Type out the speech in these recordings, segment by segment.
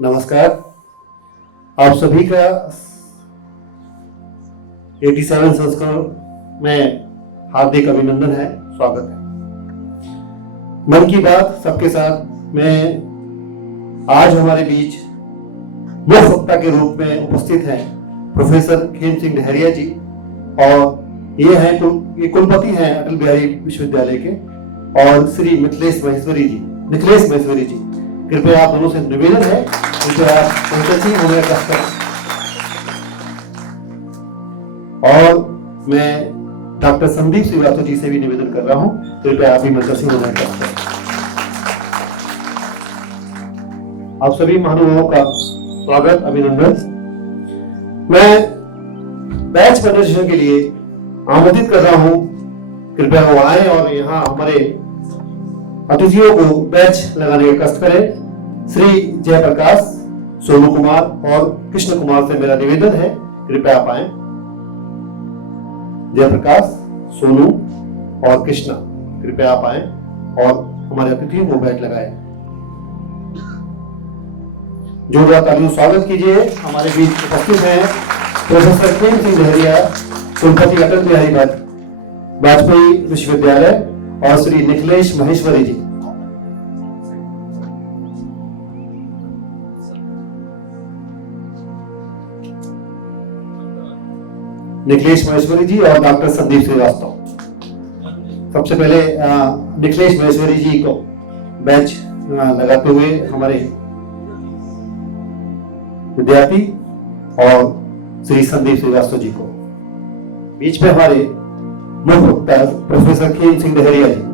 नमस्कार। आप सभी का 87 संस्करण में हार्दिक अभिनंदन है, स्वागत है। मन की बात सबके साथ में आज हमारे बीच मुख्य वक्ता के रूप में उपस्थित हैं प्रोफेसर खेम सिंह डहरिया जी, और ये कुलपति हैं अटल बिहारी विश्वविद्यालय के, और श्री निखिलेश महेश्वरी जी। कृपया आप दोनों से निवेदन है, कृपया उन्हें कष्ट करें। और मैं डॉक्टर संदीप श्रीवास्तव जी से भी निवेदन कर रहा हूं, कृपया आप भी मंत्र सिंह उन्हें कष्ट करें। आप सभी महानुभावों का स्वागत, अभिनंदन। मैं बैच प्रदर्शन के लिए आमंत्रित कर रहा हूं, कृपया वो आए और यहाँ हमारे अतिथियों को बैच लगाने का कष्ट करें। श्री जयप्रकाश, सोनू कुमार और कृष्ण कुमार से मेरा निवेदन है, कृपया आप आए। जयप्रकाश, सोनू और कृष्णा, कृपया आप आए और हमारे अतिथियों को बैच लगाए। जोरदार तालियों स्वागत कीजिए। हमारे बीच उपस्थित हैं प्रोफेसर खेम सिंह डहरिया, कुलपति अटल बिहारी वाजपेयी विश्वविद्यालय, और श्री निखिलेश महेश्वरी जी। निखिलेश महेश्वरी जी और डॉक्टर संदीप श्रीवास्तव। सबसे पहले निखिलेश महेश्वरी जी को बैच लगाते हुए हमारे विद्यार्थी और श्री संदीप श्रीवास्तव जी को, बीच में हमारे मुख्य वक्ता प्रोफेसर खेम सिंह डहरिया जी।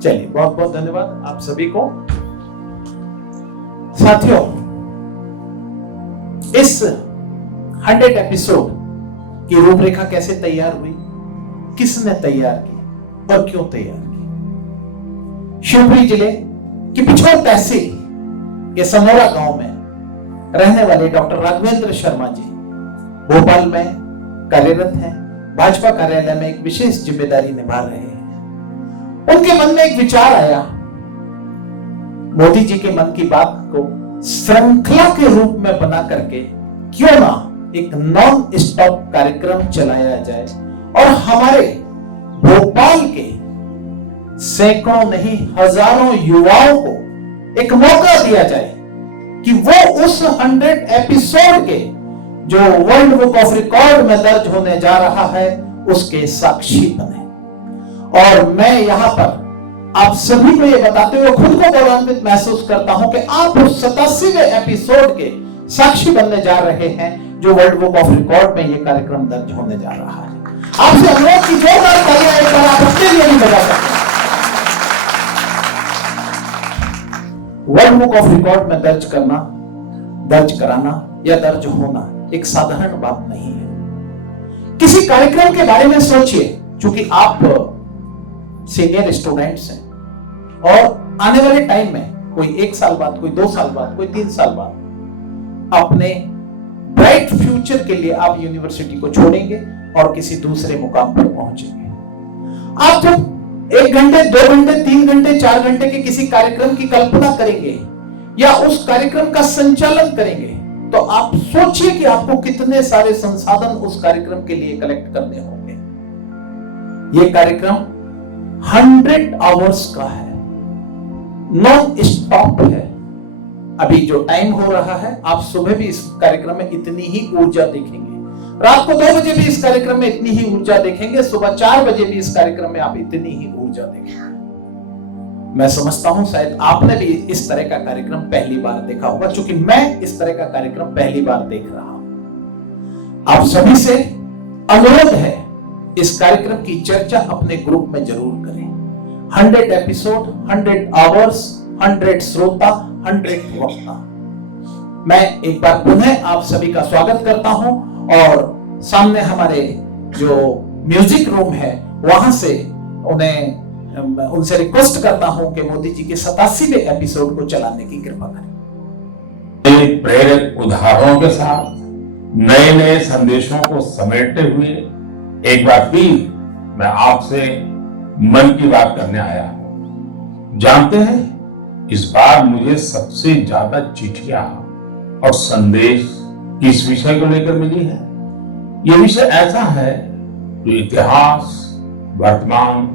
चलिए, बहुत बहुत धन्यवाद आप सभी को। साथियों, इस 100 एपिसोड की रूपरेखा कैसे तैयार हुई, किसने तैयार की और क्यों तैयार की? शिवपुरी जिले की पिछोर तहसील के समोरा गांव में रहने वाले डॉक्टर राघवेंद्र शर्मा जी भोपाल में कार्यरत हैं। भाजपा कार्यालय में एक विशेष जिम्मेदारी निभा रहे हैं। उनके मन में एक विचार आया, मोदी जी के मन की बात को श्रृंखला के रूप में बना करके क्यों ना एक नॉन स्टॉप कार्यक्रम चलाया जाए और हमारे भोपाल के सैकड़ों नहीं हजारों युवाओं को एक मौका दिया जाए कि वो उस 100 एपिसोड के जो वर्ल्ड बुक ऑफ रिकॉर्ड में दर्ज होने जा रहा है उसके साक्षी बने। और मैं यहां पर आप सभी को यह बताते हुए खुद को गौरवान्वित महसूस करता हूं कि आप उस 87वें एपिसोड के साक्षी बनने जा रहे हैं जो वर्ल्ड बुक ऑफ रिकॉर्ड में यह कार्यक्रम दर्ज होने जा रहा है। आपसे अनुरोध की जोरदार तालियां एक बार आप अपने लिए भी बजा सकते हैं। वर्ल्ड बुक ऑफ रिकॉर्ड में दर्ज करना, दर्ज कराना या दर्ज होना एक साधारण बात नहीं है। किसी कार्यक्रम के बारे में सोचिए, चूंकि आप सीनियर स्टूडेंट्स हैं और आने वाले टाइम में कोई 1 साल बाद, कोई 2 साल बाद, कोई 3 साल बाद अपने ब्राइट फ्यूचर के लिए आप यूनिवर्सिटी को छोड़ेंगे और किसी दूसरे मुकाम पर पहुंचेंगे। आप जब 1 घंटे, 2 घंटे, 3 घंटे, 4 घंटे के किसी कार्यक्रम की कल्पना करेंगे या उस कार्यक्रम का संचालन करेंगे तो आप सोचिए कि आपको कितने सारे संसाधन उस कार्यक्रम के लिए कलेक्ट करने होंगे। यह कार्यक्रम 100 आवर्स का है, नॉन स्टॉप है। अभी जो टाइम हो रहा है, आप सुबह भी इस कार्यक्रम में इतनी ही ऊर्जा देखेंगे, रात को 2 बजे भी इस कार्यक्रम में इतनी ही ऊर्जा देखेंगे, सुबह 4 बजे भी इस कार्यक्रम में आप इतनी ही ऊर्जा देखेंगे। मैं समझता हूं शायद आपने भी इस तरह का कार्यक्रम पहली बार देखा होगा, क्योंकि मैं इस तरह का कार्यक्रम पहली बार देख रहा हूं। आप सभी से अनुरोध है, इस कार्यक्रम की चर्चा अपने ग्रुप में जरूर करें। 100 एपिसोड, 100 आवर्स, 100 श्रोता, 100 वक्ता। मैं एक बार पुनः आप सभी का स्वागत करता हूं और सामने हमारे जो म्यूजिक रूम है, वहां से उनसे रिक्वेस्ट करता हूं कि मोदी जी के 87वें एपिसोड को चलाने की कृपा करें। प्रेरक उदाहरणों के साथ नए नए संदेशों को समेटते हुए एक बार फिर मैं आपसे मन की बात करने आया हूं। जानते हैं, इस बार मुझे सबसे ज्यादा चिट्ठियां और संदेश किस विषय को लेकर मिली है। यह विषय ऐसा है जो इतिहास, वर्तमान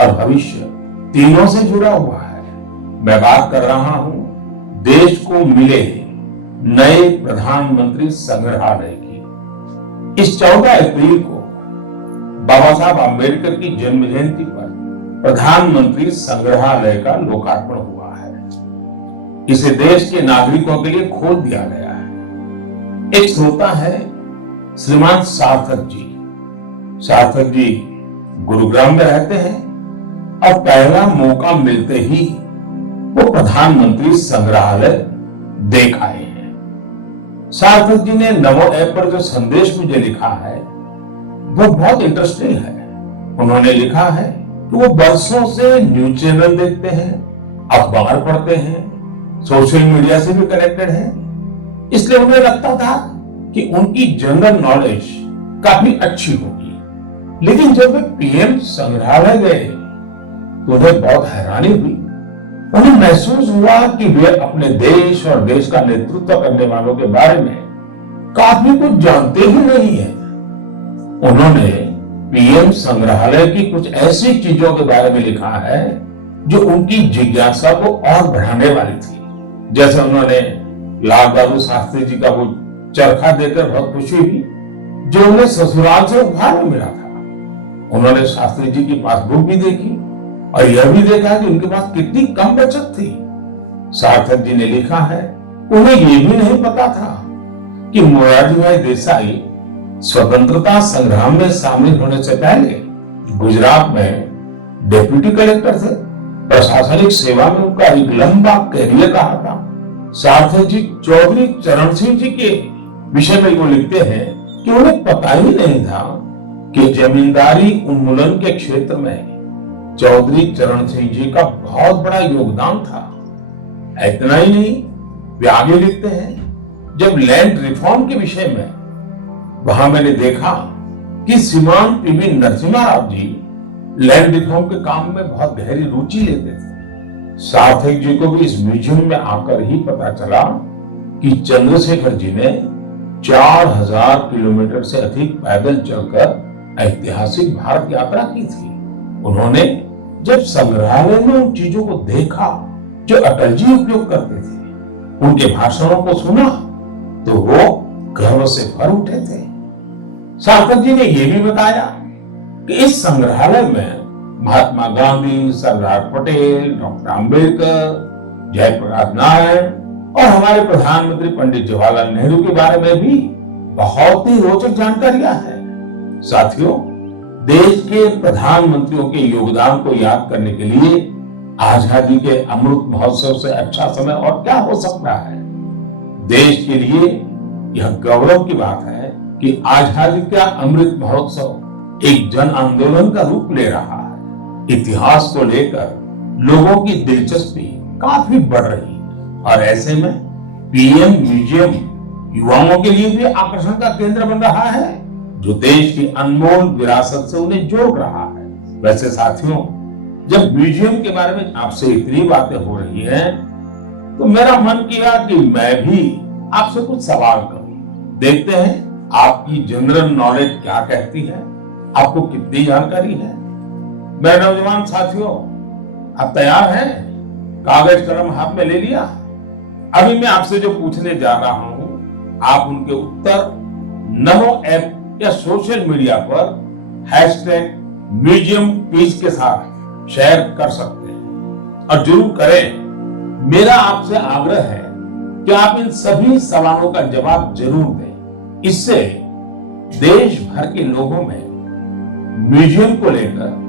और भविष्य तीनों से जुड़ा हुआ है। मैं बात कर रहा हूं देश को मिले नए प्रधानमंत्री संग्रहालय की। इस 14 अप्रैल को बाबा साहब आम्बेडकर की जन्म जयंती पर प्रधानमंत्री संग्रहालय का लोकार्पण हुआ है। इसे देश के नागरिकों के लिए खोल दिया गया है। एक श्रोता है श्रीमान सार्थक जी। सार्थक जी गुरुग्राम में रहते हैं और पहला मौका मिलते ही वो प्रधानमंत्री संग्रहालय देख आए हैं। सार्थक जी ने नमो ऐप पर जो संदेश मुझे लिखा है वो बहुत इंटरेस्टिंग है। उन्होंने लिखा है कि वो बरसों से न्यूज चैनल देखते हैं, अखबार पढ़ते हैं, सोशल मीडिया से भी कनेक्टेड हैं। इसलिए उन्हें लगता था कि उनकी जनरल नॉलेज काफी अच्छी होगी। लेकिन जब वे पीएम संग्रहालय गए तो उन्हें बहुत हैरानी हुई। उन्हें महसूस हुआ कि वे अपने देश और देश का नेतृत्व करने वालों के बारे में काफी कुछ जानते ही नहीं है। उन्होंने पीएम संग्रहालय की कुछ ऐसी चीजों के बारे में लिखा है जो उनकी जिज्ञासा को और बढ़ाने वाली थी। जैसे उन्होंने लाल बहादुर शास्त्री जी का वो चरखा देकर बहुत खुशी हुई जो उन्हें ससुराल से उपहार में मिला था। उन्होंने शास्त्री जी की पासबुक भी देखी और यह भी देखा कि उनके पास कितनी कम बचत थी। सार्थक जी ने लिखा है उन्हें यह भी नहीं पता था कि मोरारजी भाई देसाई स्वतंत्रता संग्राम में शामिल होने से पहले गुजरात में डिप्टी कलेक्टर थे। प्रशासनिक सेवा में उनका एक लंबा कैरियर रहा था। सार्थक जी चौधरी चरण सिंह जी के विषय में वो लिखते हैं कि उन्हें पता ही नहीं था कि जमींदारी उन्मूलन के क्षेत्र में चौधरी चरण सिंह जी का बहुत बड़ा योगदान था। इतना ही नहीं, वे आगे लिखते हैं जब लैंड रिफॉर्म के विषय में वहां मैंने देखा कि श्रीमान PV Narasimha Rao ji land reform के काम में बहुत गहरी रुचि लेते थे। सार्थक जी को भी इस म्यूजियम में आकर ही पता चला कि चंद्रशेखर जी ने 4000 किलोमीटर से अधिक पैदल चलकर ऐतिहासिक भारत यात्रा की थी। उन्होंने जब संग्रहालय में उन चीजों को देखा जो अटल जी उपयोग करते थे, उनके भाषणों को सुना तो वो गर्व से भर उठे थे। सार्थक जी ने यह भी बताया कि इस संग्रहालय में महात्मा गांधी, सरदार पटेल, डॉक्टर अंबेडकर, जयप्रकाश नारायण और हमारे प्रधानमंत्री पंडित जवाहरलाल नेहरू के बारे में भी बहुत ही रोचक जानकारियां हैं। साथियों, देश के प्रधानमंत्रियों के योगदान को याद करने के लिए आजादी के अमृत महोत्सव से अच्छा समय और क्या हो सकता है। देश के लिए यह गौरव की बात है कि आजादी का अमृत महोत्सव एक जन आंदोलन का रूप ले रहा है। इतिहास को लेकर लोगों की दिलचस्पी काफी बढ़ रही है और ऐसे में पीएम म्यूजियम युवाओं के लिए भी आकर्षण का केंद्र बन रहा है जो देश की अनमोल विरासत से उन्हें जोड़ रहा है। वैसे साथियों, जब म्यूजियम के बारे में आपसे इतनी बातें हो रही हैं, तो मेरा मन किया कि मैं भी आपसे कुछ सवाल करूं। देखते हैं आपकी जनरल नॉलेज क्या कहती है, आपको कितनी जानकारी है। मेरे नौजवान साथियों, आप तैयार हैं? कागज कलम हाथ में ले लिया? अभी मैं आपसे जो पूछने जा रहा हूं, आप उनके उत्तर नमो ऐप या सोशल मीडिया पर #म्यूजियम पीस के साथ शेयर कर सकते हैं और जरूर करें। मेरा आपसे आग्रह है कि आप इन सभी सवालों का जवाब जरूर दें। इससे देश भर के लोगों में म्यूजियम को लेकर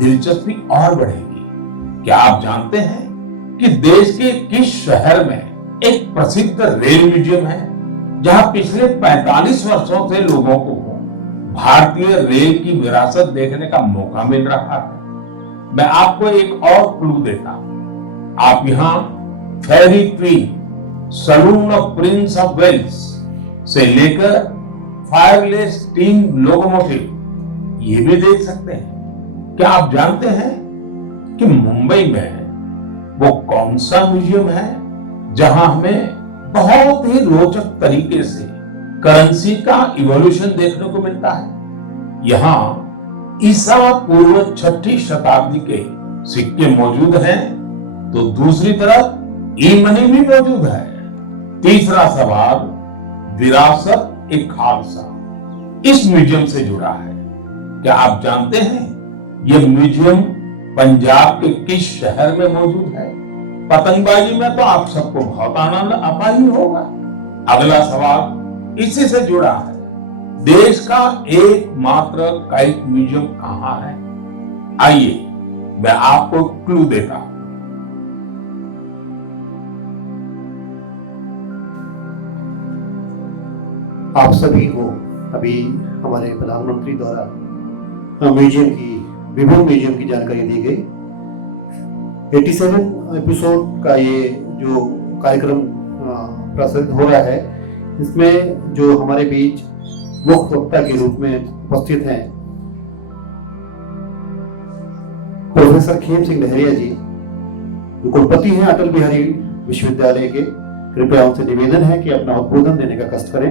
दिलचस्पी और बढ़ेगी। क्या आप जानते हैं कि देश के किस शहर में एक प्रसिद्ध रेल म्यूजियम है जहां पिछले 45 वर्षों से लोगों को भारतीय रेल की विरासत देखने का मौका मिल रहा है। मैं आपको एक और क्लू देता हूं। आप यहाँ Fairy Queen, saloon of Prince of Wales से लेकर फायरलेस स्टीम लोकोमोटिव ये भी देख सकते हैं। क्या आप जानते हैं कि मुंबई में वो कौन सा म्यूजियम है जहां हमें बहुत ही रोचक तरीके से करेंसी का इवोल्यूशन देखने को मिलता है। यहाँ ईसा पूर्व 6ठी शताब्दी के सिक्के मौजूद हैं, तो दूसरी तरफ ई मनी भी मौजूद है। तीसरा सवाल, विरासत ए खालसा इस म्यूजियम से जुड़ा है। क्या आप जानते हैं ये म्यूजियम पंजाब के किस शहर में मौजूद है? पतंगबाजी में तो आप सबको बहुत आनंद आता ही होगा। अगला सवाल इसी से जुड़ा है। देश का एकमात्र काइट म्यूजियम कहां है? आइए मैं आपको क्लू देता हूं। आप सभी को अभी हमारे प्रधानमंत्री द्वारा विभिन्न म्यूजियम की जानकारी दी गई। 87 एपिसोड का ये जो कार्यक्रम प्रसारित हो रहा है, इसमें जो हमारे बीच मुख्य वक्ता के रूप में उपस्थित हैं प्रोफेसर खेम सिंह डहरिया जी, जो कुलपति हैं अटल बिहारी विश्वविद्यालय के। कृपया उनसे निवेदन है कि अपना उद्बोधन देने का कष्ट करें।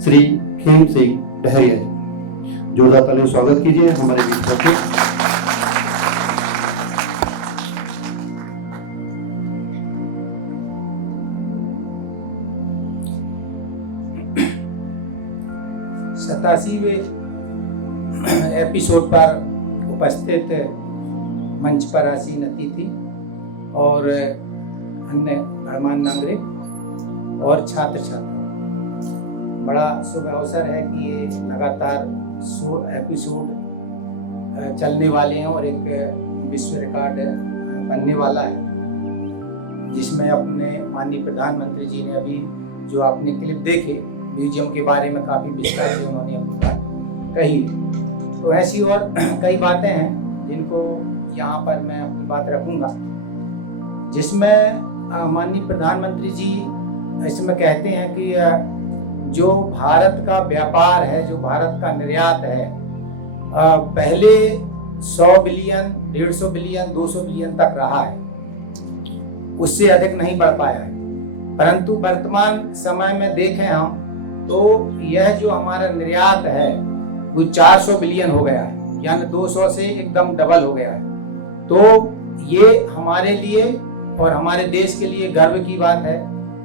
श्री खेम सिंह डहरिया जी, जोरदार तालियों से स्वागत कीजिए हमारे बीच रखे। सतासीवें एपिसोड पर उपस्थित मंच पर आसीन अतिथि और अन्य गणमान्य नागरिक और छात्र छात्रा, बड़ा शुभ अवसर है कि ये लगातार 100 एपिसोड चलने वाले हैं और एक विश्व रिकॉर्ड बनने वाला है, जिसमें अपने माननीय प्रधानमंत्री जी ने अभी जो आपने क्लिप देखे म्यूजियम के बारे में काफ़ी विस्तार से उन्होंने अपनी बात कही। तो ऐसी और कई बातें हैं जिनको यहाँ पर मैं अपनी बात रखूँगा, जिसमें माननीय प्रधानमंत्री जी इसमें कहते हैं कि जो भारत का व्यापार है, जो भारत का निर्यात है, पहले 100 बिलियन, 150 बिलियन, 200 बिलियन तक रहा है, उससे अधिक नहीं बढ़ पाया है। परंतु वर्तमान समय में देखें हम तो यह जो हमारा निर्यात है वो 400 बिलियन हो गया है, यानी 200 से एकदम डबल हो गया है। तो ये हमारे लिए और हमारे देश के लिए गर्व की बात है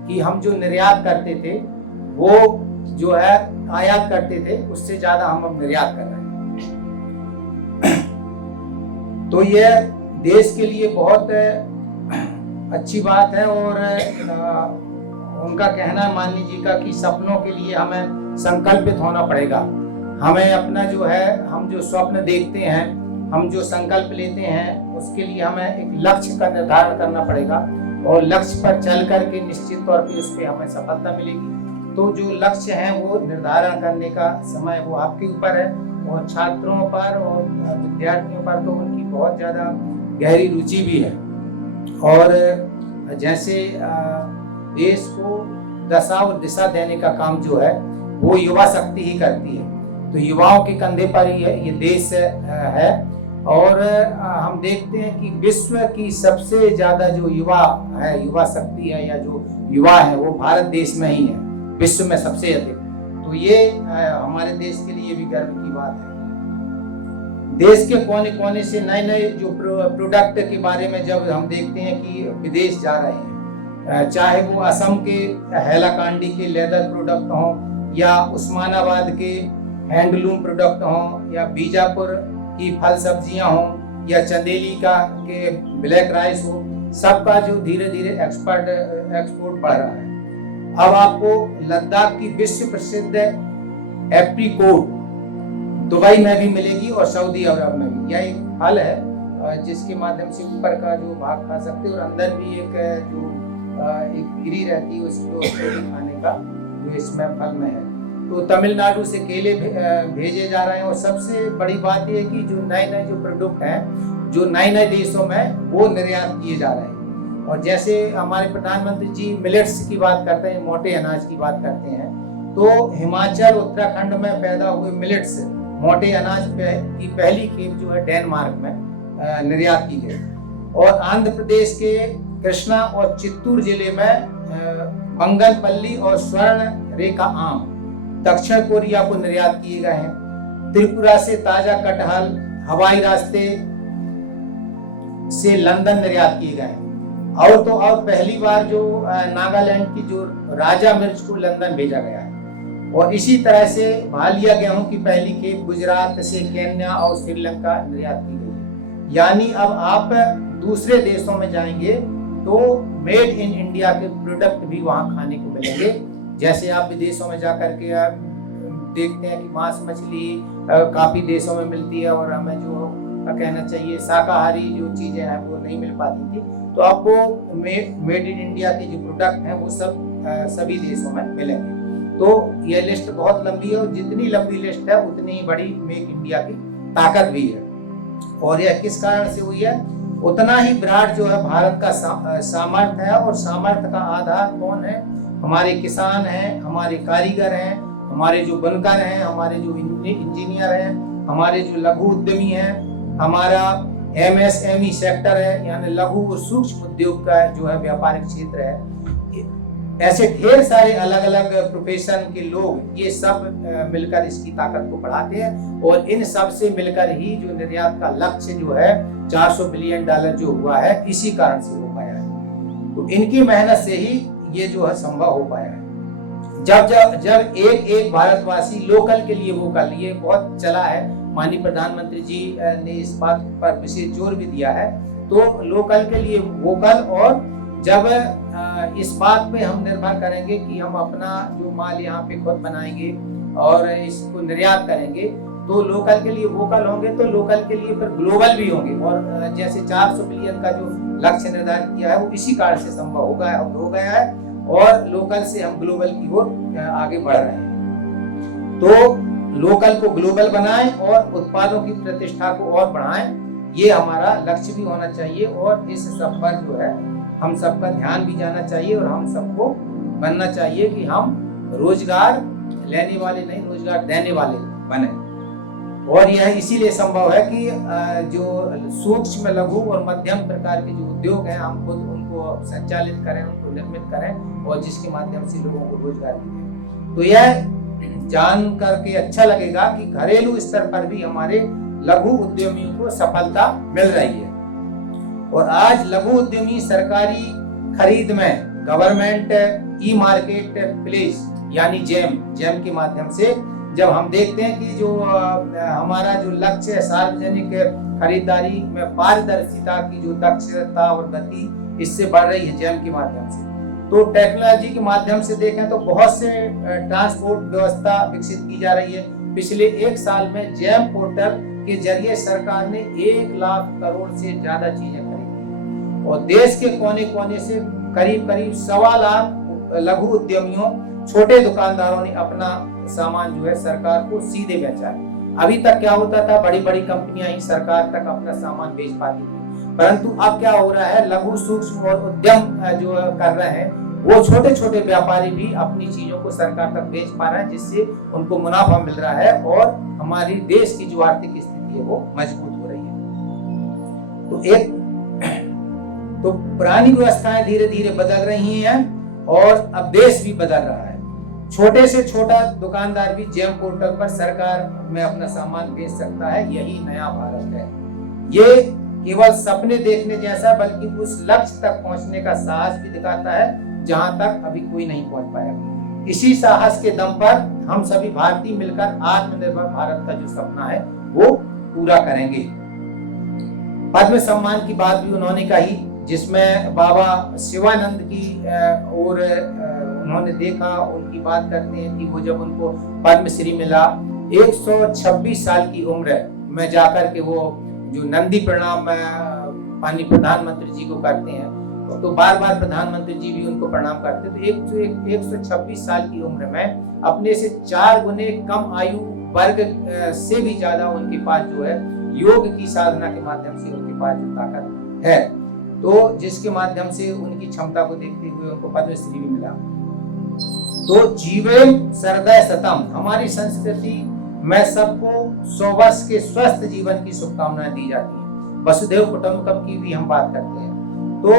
कि हम जो निर्यात करते थे वो जो है आयात करते थे, उससे ज्यादा हम अब निर्यात कर रहे हैं। तो यह देश के लिए बहुत अच्छी बात है। और उनका कहना है माननीय जी का कि सपनों के लिए हमें संकल्पित होना पड़ेगा। हमें अपना जो है, हम जो स्वप्न देखते हैं, हम जो संकल्प लेते हैं, उसके लिए हमें एक लक्ष्य का निर्धारण करना पड़ेगा और लक्ष्य पर चल करके निश्चित तौर पे उस पर हमें सफलता मिलेगी। तो जो लक्ष्य है वो निर्धारण करने का समय वो आपके ऊपर है और छात्रों पर और विद्यार्थियों पर तो उनकी बहुत ज़्यादा गहरी रुचि भी है। और जैसे देश को दशा और दिशा देने का काम जो है वो युवा शक्ति ही करती है, तो युवाओं के कंधे पर ही ये देश है। और हम देखते हैं कि विश्व की सबसे ज्यादा जो युवा है, युवा शक्ति है या जो युवा है वो भारत देश में ही है, विश्व में सबसे अधिक। तो ये हमारे देश के लिए भी गर्व की बात है। देश के कोने कोने से नए नए जो प्रोडक्ट के बारे में जब हम देखते हैं कि विदेश जा रहे हैं, चाहे वो असम के हैलाकांडी के लेदर प्रोडक्ट हों या उस्मानाबाद के हैंडलूम प्रोडक्ट हों या बीजापुर की फल सब्जियां हों या चंदेली का के ब्लैक राइस हो, सबका जो धीरे धीरे एक्सपोर्ट बढ़ रहा है। अब आपको लद्दाख की विश्व प्रसिद्ध एप्रीकोट दुबई में भी मिलेगी और सऊदी अरब में भी। यह एक फल है जिसके माध्यम से ऊपर का जो भाग खा सकते हैं और अंदर भी एक जो एक गिरी रहती है उसको खाने का, जो इसमें फल में है। तो तमिलनाडु से केले भेजे जा रहे हैं। और सबसे बड़ी बात यह है कि जो नए नए जो प्रोडक्ट हैं जो नए नए देशों में वो निर्यात किए जा रहे हैं। और जैसे हमारे प्रधानमंत्री जी मिलेट्स की बात करते हैं, मोटे अनाज की बात करते हैं, तो हिमाचल उत्तराखंड में पैदा हुए मिलेट्स मोटे अनाज की पहली खेप जो है डेनमार्क में निर्यात की गई। और आंध्र प्रदेश के कृष्णा और चित्तूर जिले में बंगनपल्ली और स्वर्ण रेखा आम दक्षिण कोरिया को निर्यात किए गए हैं। त्रिपुरा से ताजा कटहल हवाई रास्ते से लंदन निर्यात किए गए हैं। और तो और पहली बार जो नागालैंड की जो राजा मिर्च को लंदन भेजा गया है। और इसी तरह से भालिया गेहूं की पहली खेप गुजरात से केन्या और श्रीलंका निर्यात की गई है। यानी अब आप दूसरे देशों में जाएंगे तो मेड इन इंडिया के प्रोडक्ट भी वहां खाने को मिलेंगे। जैसे आप विदेशों में जाकर के देखते हैं कि मांस मछली काफी देशों में मिलती है और हमें जो कहना चाहिए शाकाहारी जो चीजें हैं वो नहीं मिल पाती थी, तो आपको मेड इन इंडिया के जो प्रोडक्ट हैं वो सभी देशों में मिलेंगे। तो यह लिस्ट बहुत लंबी है और जितनी लंबी लिस्ट है उतनी ही बड़ी मेक इंडिया की ताकत भी है। और यह किस कारण से हुई है? उतना ही विराट जो है भारत का सामर्थ्य है। और सामर्थ्य का आधार कौन है? हमारे किसान हैं, हमारे कारीगर हैं, हमारे जो बनकर हैं, हमारे जो इंजीनियर हैं, हमारे जो लघु उद्यमी हैं, हमारा MSME सेक्टर है यानी लघु और सूक्ष्म उद्योग का जो है व्यापारिक क्षेत्र है। ऐसे ढेर सारे अलग अलग प्रोफेशन के लोग ये सब मिलकर इसकी ताकत को बढ़ाते हैं। और इन सब से मिलकर ही जो निर्यात का लक्ष्य जो है $400 बिलियन जो हुआ है इसी कारण से हो पाया है। तो इनकी मेहनत से ही ये जो है संभव हो पाया है। जब एक भारतवासी लोकल के लिए वोकल, ये बहुत चला है, माननीय प्रधानमंत्री जी ने इस बात पर विशेष जोर भी दिया है। तो लोकल के लिए वोकल, और जब इस बात पे हम निर्भर करेंगे कि हम अपना जो माल यहाँ पे खुद बनाएंगे और इसको निर्यात करेंगे तो लोकल के लिए वोकल होंगे, तो लोकल के लिए फिर ग्लोबल भी होंगे। और जैसे 400 बिलियन का जो लक्ष्य निर्धारित किया है वो इसी कारण से संभव हो गया है और लोकल से हम ग्लोबल की ओर आगे बढ़ रहे हैं। तो लोकल को ग्लोबल बनाएं और उत्पादों की प्रतिष्ठा को और बढ़ाएं, ये हमारा लक्ष्य भी होना चाहिए। और इस सब पर जो है हम सबका ध्यान भी जाना चाहिए और हम सबको बनना चाहिए कि हम रोजगार लेने वाले नहीं, रोजगार देने वाले बने। और यह इसीलिए संभव है कि जो सूक्ष्म, लघु और मध्यम प्रकार के जो उद्योग हैं हम खुद उनको संचालित करें, उनको निर्मित करें और जिसके माध्यम से लोगों को रोजगार मिले। तो यह जान करके अच्छा लगेगा कि घरेलू स्तर पर भी हमारे लघु उद्यमियों को सफलता मिल रही है। और आज लघु उद्यमी सरकारी खरीद में गवर्नमेंट ई मार्केट प्लेस यानी जेम के माध्यम से जब हम देखते हैं कि जो हमारा जो लक्ष्य है सार्वजनिक खरीदारी में पारदर्शिता की जो दक्षता और गति इससे बढ़ रही है जेम के माध्यम से। तो टेक्नोलॉजी के माध्यम से देखें तो बहुत से ट्रांसपोर्ट व्यवस्था विकसित की जा रही है। पिछले 1 साल में जेम पोर्टल के जरिए सरकार ने 1 लाख करोड़ से ज्यादा चीजें खरीदी और देश के कोने कोने से करीब 1.25 लाख लघु उद्यमियों, छोटे दुकानदारों ने अपना सामान जो है सरकार को सीधे बेचा है। अभी तक क्या होता था, बड़ी बड़ी कंपनियां ही सरकार तक अपना सामान बेच पाती थी, परंतु अब क्या हो रहा है, लघु सूक्ष्म और उद्यम जो कर रहे हैं वो छोटे छोटे व्यापारी भी अपनी चीजों को सरकार तक बेच पा रहे हैं, जिससे उनको मुनाफा मिल रहा है और हमारी देश की जो आर्थिक स्थिति है वो मजबूत हो रही है। तो पुरानी व्यवस्थाएं धीरे धीरे बदल रही हैं और अब देश भी बदल रहा है। छोटे से छोटा दुकानदार भी जेम पोर्टल पर सरकार में अपना सामान बेच सकता है। यही नया भारत है। ये केवल सपने देखने जैसा बल्कि उस लक्ष्य तक पहुंचने का साहस भी दिखाता है जहां तक अभी कोई नहीं पहुंच पाया। इसी साहस के दम पर हम सभी भारतीय मिलकर आत्मनिर्भर भारत का जो सपना है वो पूरा करेंगे। पद्म सम्मान की बात भी उन्होंने कही, जिसमें बाबा शिवानंद की और उन्होंने देखा, उनकी बात करते हैं कि वो जब उनको पद्मश्री मिला 126 साल की उम्र में जाकर के वो जो नंदी प्रणाम माननीय प्रधानमंत्री जी को करते हैं, तो बार बार प्रधानमंत्री जी भी उनको प्रणाम करते। तो 126 साल की उम्र में अपने से 4 गुने कम आयु वर्ग से भी ज्यादा उनके पास जो है योग की साधना के माध्यम से उनके पास जो ताकत है, तो जिसके माध्यम से उनकी क्षमता को देखते हुए उनको पद्मश्री भी मिला। तो जीवेम सरदय सतम, हमारी संस्कृति में सबको 100 वर्ष के स्वस्थ जीवन की शुभकामनाएं दी जाती हैं। वसुधैव कुटुंबकम की भी हम बात करते हैं। तो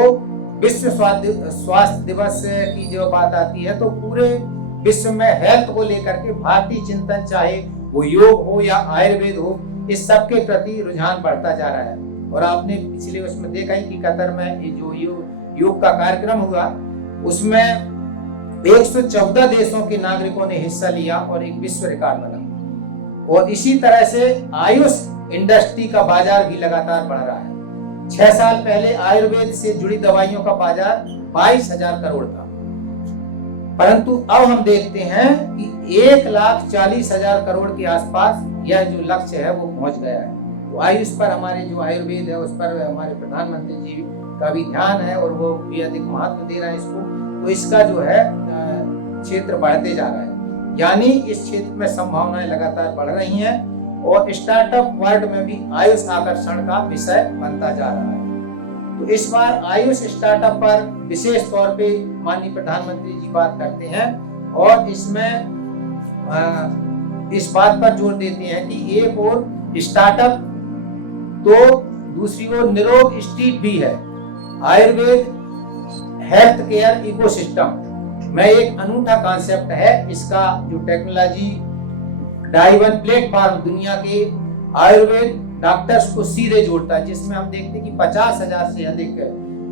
विश्व स्वास्थ्य दिवस की जो बात आती है, तो पूरे विश्व में हेल्थ को लेकर के भारतीय चिंतन, चाहे वो योग हो या आयुर्वेद हो, इस सब के प्रति रुझान बढ़ता जा रहा है। और आपने पिछले उसमें देखा ही कि कतर में ये जो योग का कार्यक्रम हुआ, उसमें 114 देशों के नागरिकों ने हिस्सा लिया और एक विश्व रिकॉर्ड बना। और इसी तरह से आयुष इंडस्ट्री का बाजार भी लगातार बढ़ रहा है। 6 साल पहले आयुर्वेद से जुड़ी दवाइयों का बाजार 22,000 करोड़ था, परंतु अब हम देखते हैं कि 1,40,000 करोड़ के आसपास यह जो लक्ष्य है वो पहुंच गया है। तो आयुष पर हमारे जो आयुर्वेद है उस पर हमारे प्रधानमंत्री जी का भी ध्यान है और वो भी अधिक महत्व दे रहे हैं इसको। तो इसका जो है क्षेत्र बढ़ते जा रहा है, यानी इस क्षेत्र में संभावनाएं लगातार बढ़ रही हैं और स्टार्टअप वर्ल्ड में भी आयुष आकर्षण का विषय बनता जा रहा है। तो इस बार आयुष स्टार्टअप पर विशेष तौर पे माननीय प्रधानमंत्री जी बात करते हैं और इसमें इस बात पर जोर देते हैं कि एक और स्टार्टअप तो दूसरी ओर निरोग स्ट्रीट भी है। आयुर्वेद हेल्थ केयर इकोसिस्टम में एक अनूठा कॉन्सेप्ट है। इसका जो टेक्नोलॉजी ड्राइवन प्लेटफॉर्म दुनिया के आयुर्वेद डॉक्टर्स को सीधे जोड़ता है, जिसमें हम देखते हैं कि 50,000 से अधिक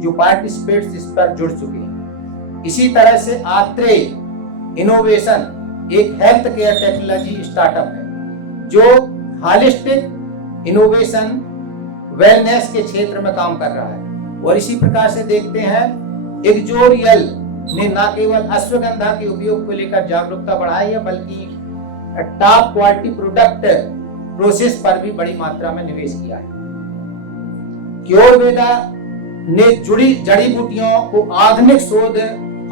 जो पार्टिसिपेट्स इस पर जुड़ चुके हैं। इसी तरह से आत्रे इनोवेशन एक हेल्थ केयर टेक्नोलॉजी स्टार्टअप है जो हॉलिस्टिक इनोवेशन वेलनेस के क्षेत्र में काम कर रहा है। और इसी प्रकार से देखते हैं इग्जोरियल ने न केवल अश्वगंधा के उपयोग को लेकर जागरूकता बढ़ाई है, बल्कि टॉप क्वालिटी प्रोडक्ट प्रोसेस पर भी बड़ी मात्रा में निवेश किया है। क्योरवेदा ने जुड़ी जड़ी बूटियों को आधुनिक शोध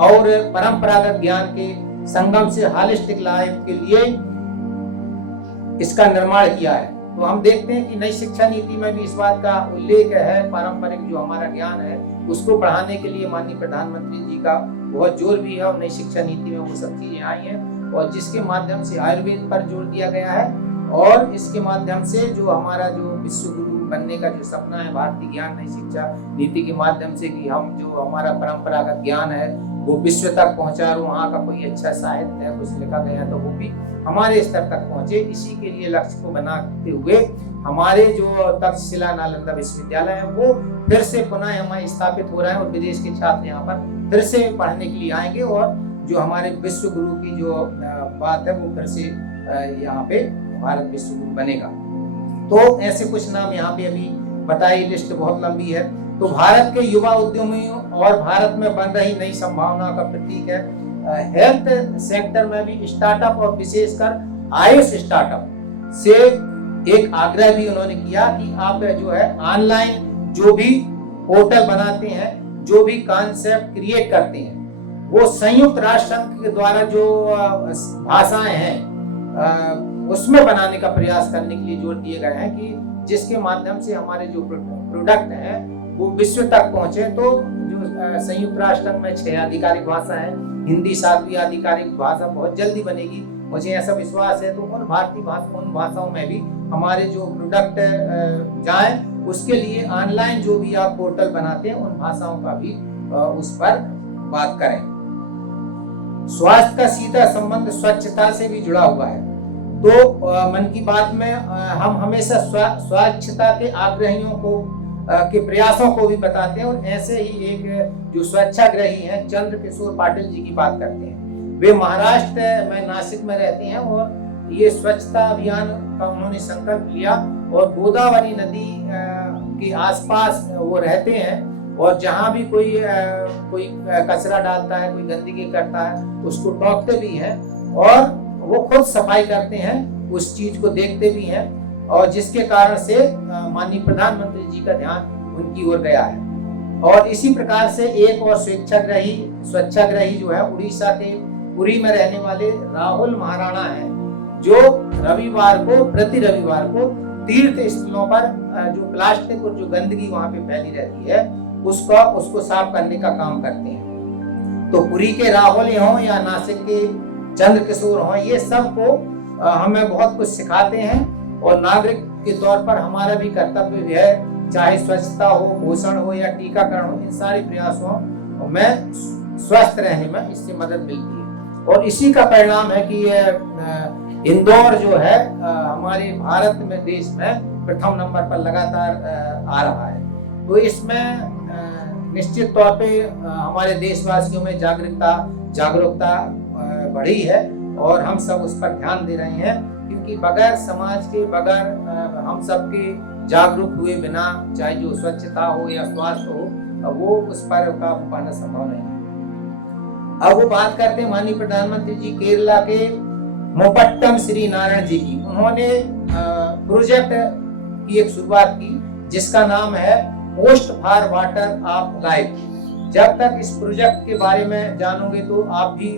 और परंपरागत ज्ञान के संगम से हॉलिस्टिक लाइफ के लिए इसका निर्माण किया है। तो हम देखते हैं कि नई शिक्षा नीति में भी इस बात का उल्लेख है। पारंपरिक जो हमारा ज्ञान है उसको बढ़ाने के लिए माननीय प्रधानमंत्री जी का बहुत जोर भी है और नई शिक्षा नीति में वो सब चीजें आई हैं और जिसके माध्यम से आयुर्वेद पर जोर दिया गया है और इसके माध्यम से जो हमारा जो विश्व गुरु बनने का जो सपना है भारतीय ज्ञान नई शिक्षा नीति के माध्यम से कि हम जो हमारा परंपरागत ज्ञान है वो विश्व तक पहुंचा, वहाँ का कोई अच्छा साहित्य है कुछ लिखा गया तो वो भी हमारे स्तर तक पहुंचे। इसी के लिए लक्ष्य को बनाते हुए हमारे जो तक्षशिला नालंदा विश्वविद्यालय है वो फिर से पुनः हमारे स्थापित हो रहा है और विदेश के छात्र यहाँ पर फिर से पढ़ने के लिए आएंगे और जो हमारे विश्व गुरु की जो बात है वो फिर से यहाँ पे भारत विश्व गुरु बनेगा। तो ऐसे कुछ नाम यहाँ पे अभी बताई, लिस्ट बहुत लंबी है। तो भारत के युवा उद्यमियों और भारत में बन रही नई संभावनाओं का प्रतीक है। हेल्थ सेक्टर में भी स्टार्टअप और विशेषकर आयुष स्टार्टअप से एक आग्रह भी उन्होंने किया कि आप जो है ऑनलाइन जो भी पोर्टल बनाते हैं, जो भी कॉन्सेप्ट क्रिएट करते हैं, वो संयुक्त राष्ट्र संघ के द्वारा जो भाषाएं हैं उसमें बनाने का प्रयास करने के लिए जोर दिए गए हैं कि जिसके माध्यम से हमारे जो प्रोडक्ट हैं वो विश्व तक पहुंचे। तो जो संयुक्त राष्ट्र में 6 आधिकारिक भाषा है, हिंदी 7वीं आधिकारिक भाषा बहुत जल्दी बनेगी, मुझे ऐसा विश्वास है। तो उन भारतीय उन भाषाओं में भी हमारे जो प्रोडक्ट जाए उसके लिए ऑनलाइन जो भी आप पोर्टल बनाते हैं उन भाषाओं का भी उस पर बात करें। स्वास्थ्य का सीधा संबंध स्वच्छता से भी जुड़ा हुआ है। तो मन की बात में हम हमेशा स्वच्छता के आग्रहियों को के प्रयासों को भी बताते हैं और ऐसे ही एक जो स्वच्छाग्रही हैं चंद्रकिशोर पाटिल जी की बात करते हैं। वे महाराष्ट्र में नासिक में रहते हैं और ये स्वच्छता अभियान का उन्होंने संकल्प लिया और गोदावरी नदी के आसपास वो रहते हैं और जहाँ भी कोई कचरा डालता है, कोई गंदगी करता है उसको टोकते भी हैं और वो खुद सफाई करते हैं, उस चीज को देखते भी हैं और जिसके कारण से माननीय प्रधानमंत्री जी का ध्यान उनकी ओर गया है। और इसी प्रकार से एक और स्वच्छाग्रही जो है उड़ीसा के पुरी में रहने वाले राहुल महाराणा हैं, जो प्रति रविवार को तीर्थ स्थलों पर जो प्लास्टिक और जो गंदगी वहां पे फैली रहती है उसको साफ करने का काम करते हैं। तो पुरी के राहुल हों या नासिक के चंद्रकिशोर हों, ये सबको हमें बहुत कुछ सिखाते हैं और नागरिक के तौर पर हमारा भी कर्तव्य है, चाहे स्वच्छता हो, पोषण हो या टीकाकरण हो, इन सारे प्रयासों में स्वस्थ रहने में इससे मदद मिलती है। और इसी का परिणाम है कि इंदौर जो है हमारे भारत में देश में प्रथम नंबर पर लगातार आ रहा है। तो इसमें निश्चित तौर पे हमारे देशवासियों में जागरूकता बढ़ी है और हम सब उस पर ध्यान दे रहे हैं, क्योंकि बगैर समाज के, बगैर हम सबके जागरूक हुए बिना, चाहे जो स्वच्छता हो या स्वास्थ्य हो, वो उस पर काबू पाना संभव नहीं है। अब वो बात करते हैं माननीय प्रधानमंत्री जी केरला के मोपट्टम श्री नारायण जी की। उन्होंने प्रोजेक्ट की एक शुरुआत की जिसका नाम है post for water of life. जब तक इस प्रोजेक्ट के बारे में जानोगे तो आप भी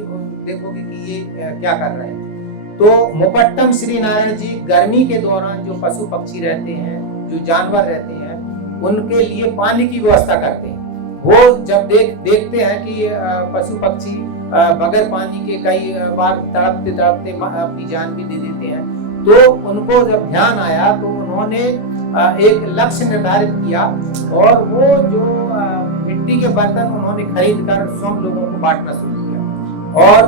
देखोगे कि ये क्या कर रहे हैं। तो मोपट्टम श्री नारायण जी गर्मी के दौरान जो पशु पक्षी रहते हैं, जो जानवर रहते हैं, उनके लिए पानी की व्यवस्था करते हैं। वो जब देखते हैं कि पशु पक्षी बगैर पानी के कई बार तड़पते अपनी जान भी दे देते हैं, तो उनको जब ध्यान आया तो उन्होंने एक लक्ष्य निर्धारित किया और वो जो मिट्टी के बर्तन उन्होंने खरीद कर स्वयं लोगों को बांटना शुरू किया। और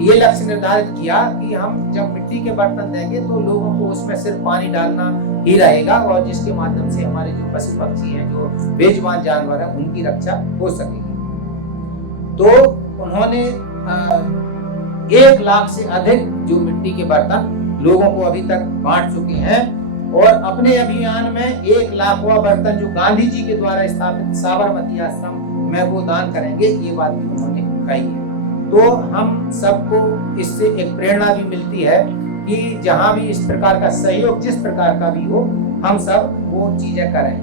ये लक्ष्य निर्धारित किया कि हम जब मिट्टी के बर्तन देंगे तो लोगों को उसमें सिर्फ पानी डालना ही रहेगा, और जिसके माध्यम से हमारे जो पशु पक्षी हैं, जो बेजुबान जानवर हैं, उनकी रक्षा हो सकेगी। तो उन्होंने 1 लाख से अधिक जो मिट्टी के बर्तन लोगों को अभी तक बांट चुके हैं, और अपने अभियान में 1 लाखवां बर्तन जो गांधी जी के द्वारा स्थापित साबरमती आश्रम में वो दान करेंगे, ये बात भी उन्होंने कही है। तो हम सबको इससे एक प्रेरणा भी मिलती है कि जहां भी इस प्रकार का सहयोग जिस प्रकार का भी हो, हम सब वो चीजें करें।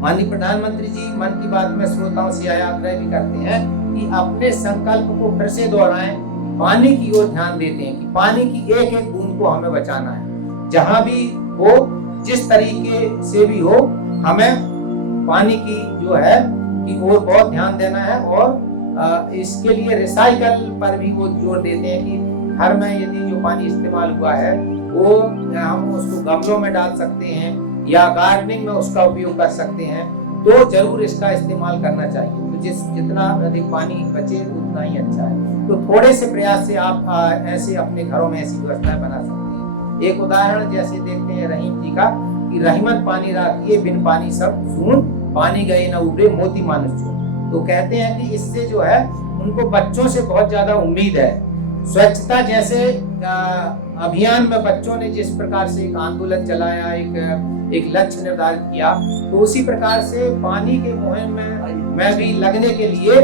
माननीय प्रधानमंत्री जी मन की बात में श्रोताओं से यह आग्रह भी करते हैं कि अपने संकल्प को फिर से दोहराएं, पानी की ओर ध्यान देते हैं कि पानी की एक एक बूंद को हमें बचाना है। जहां भी हो, जिस तरीके से भी हो, हमें पानी की जो है की ओर बहुत ध्यान देना है। और इसके लिए रिसाइकल पर भी वो जोर देते हैं कि घर में यदि जो पानी इस्तेमाल हुआ है वो हम उसको गमलों में डाल सकते हैं या गार्डनिंग में उसका उपयोग कर सकते हैं, तो जरूर इसका इस्तेमाल करना चाहिए। तो जितना अधिक पानी बचे उतना ही अच्छा है। तो थोड़े से प्रयास से आप ऐसे अपने घरों में ऐसी व्यवस्थाएं बना सकते हैं। एक उदाहरण जैसे देखते हैं रहीम जी का कि रहीमन पानी राखिए, बिन पानी सब सून, पानी गए न उबरे मोती मानुष चोर। तो कहते हैं कि इससे जो है उनको बच्चों से बहुत ज्यादा उम्मीद है। स्वच्छता जैसे अभियान में बच्चों ने जिस प्रकार से एक आंदोलन चलाया, एक लक्ष्य निर्धारित किया, तो उसी प्रकार से पानी के मुहिम में भी लगने के लिए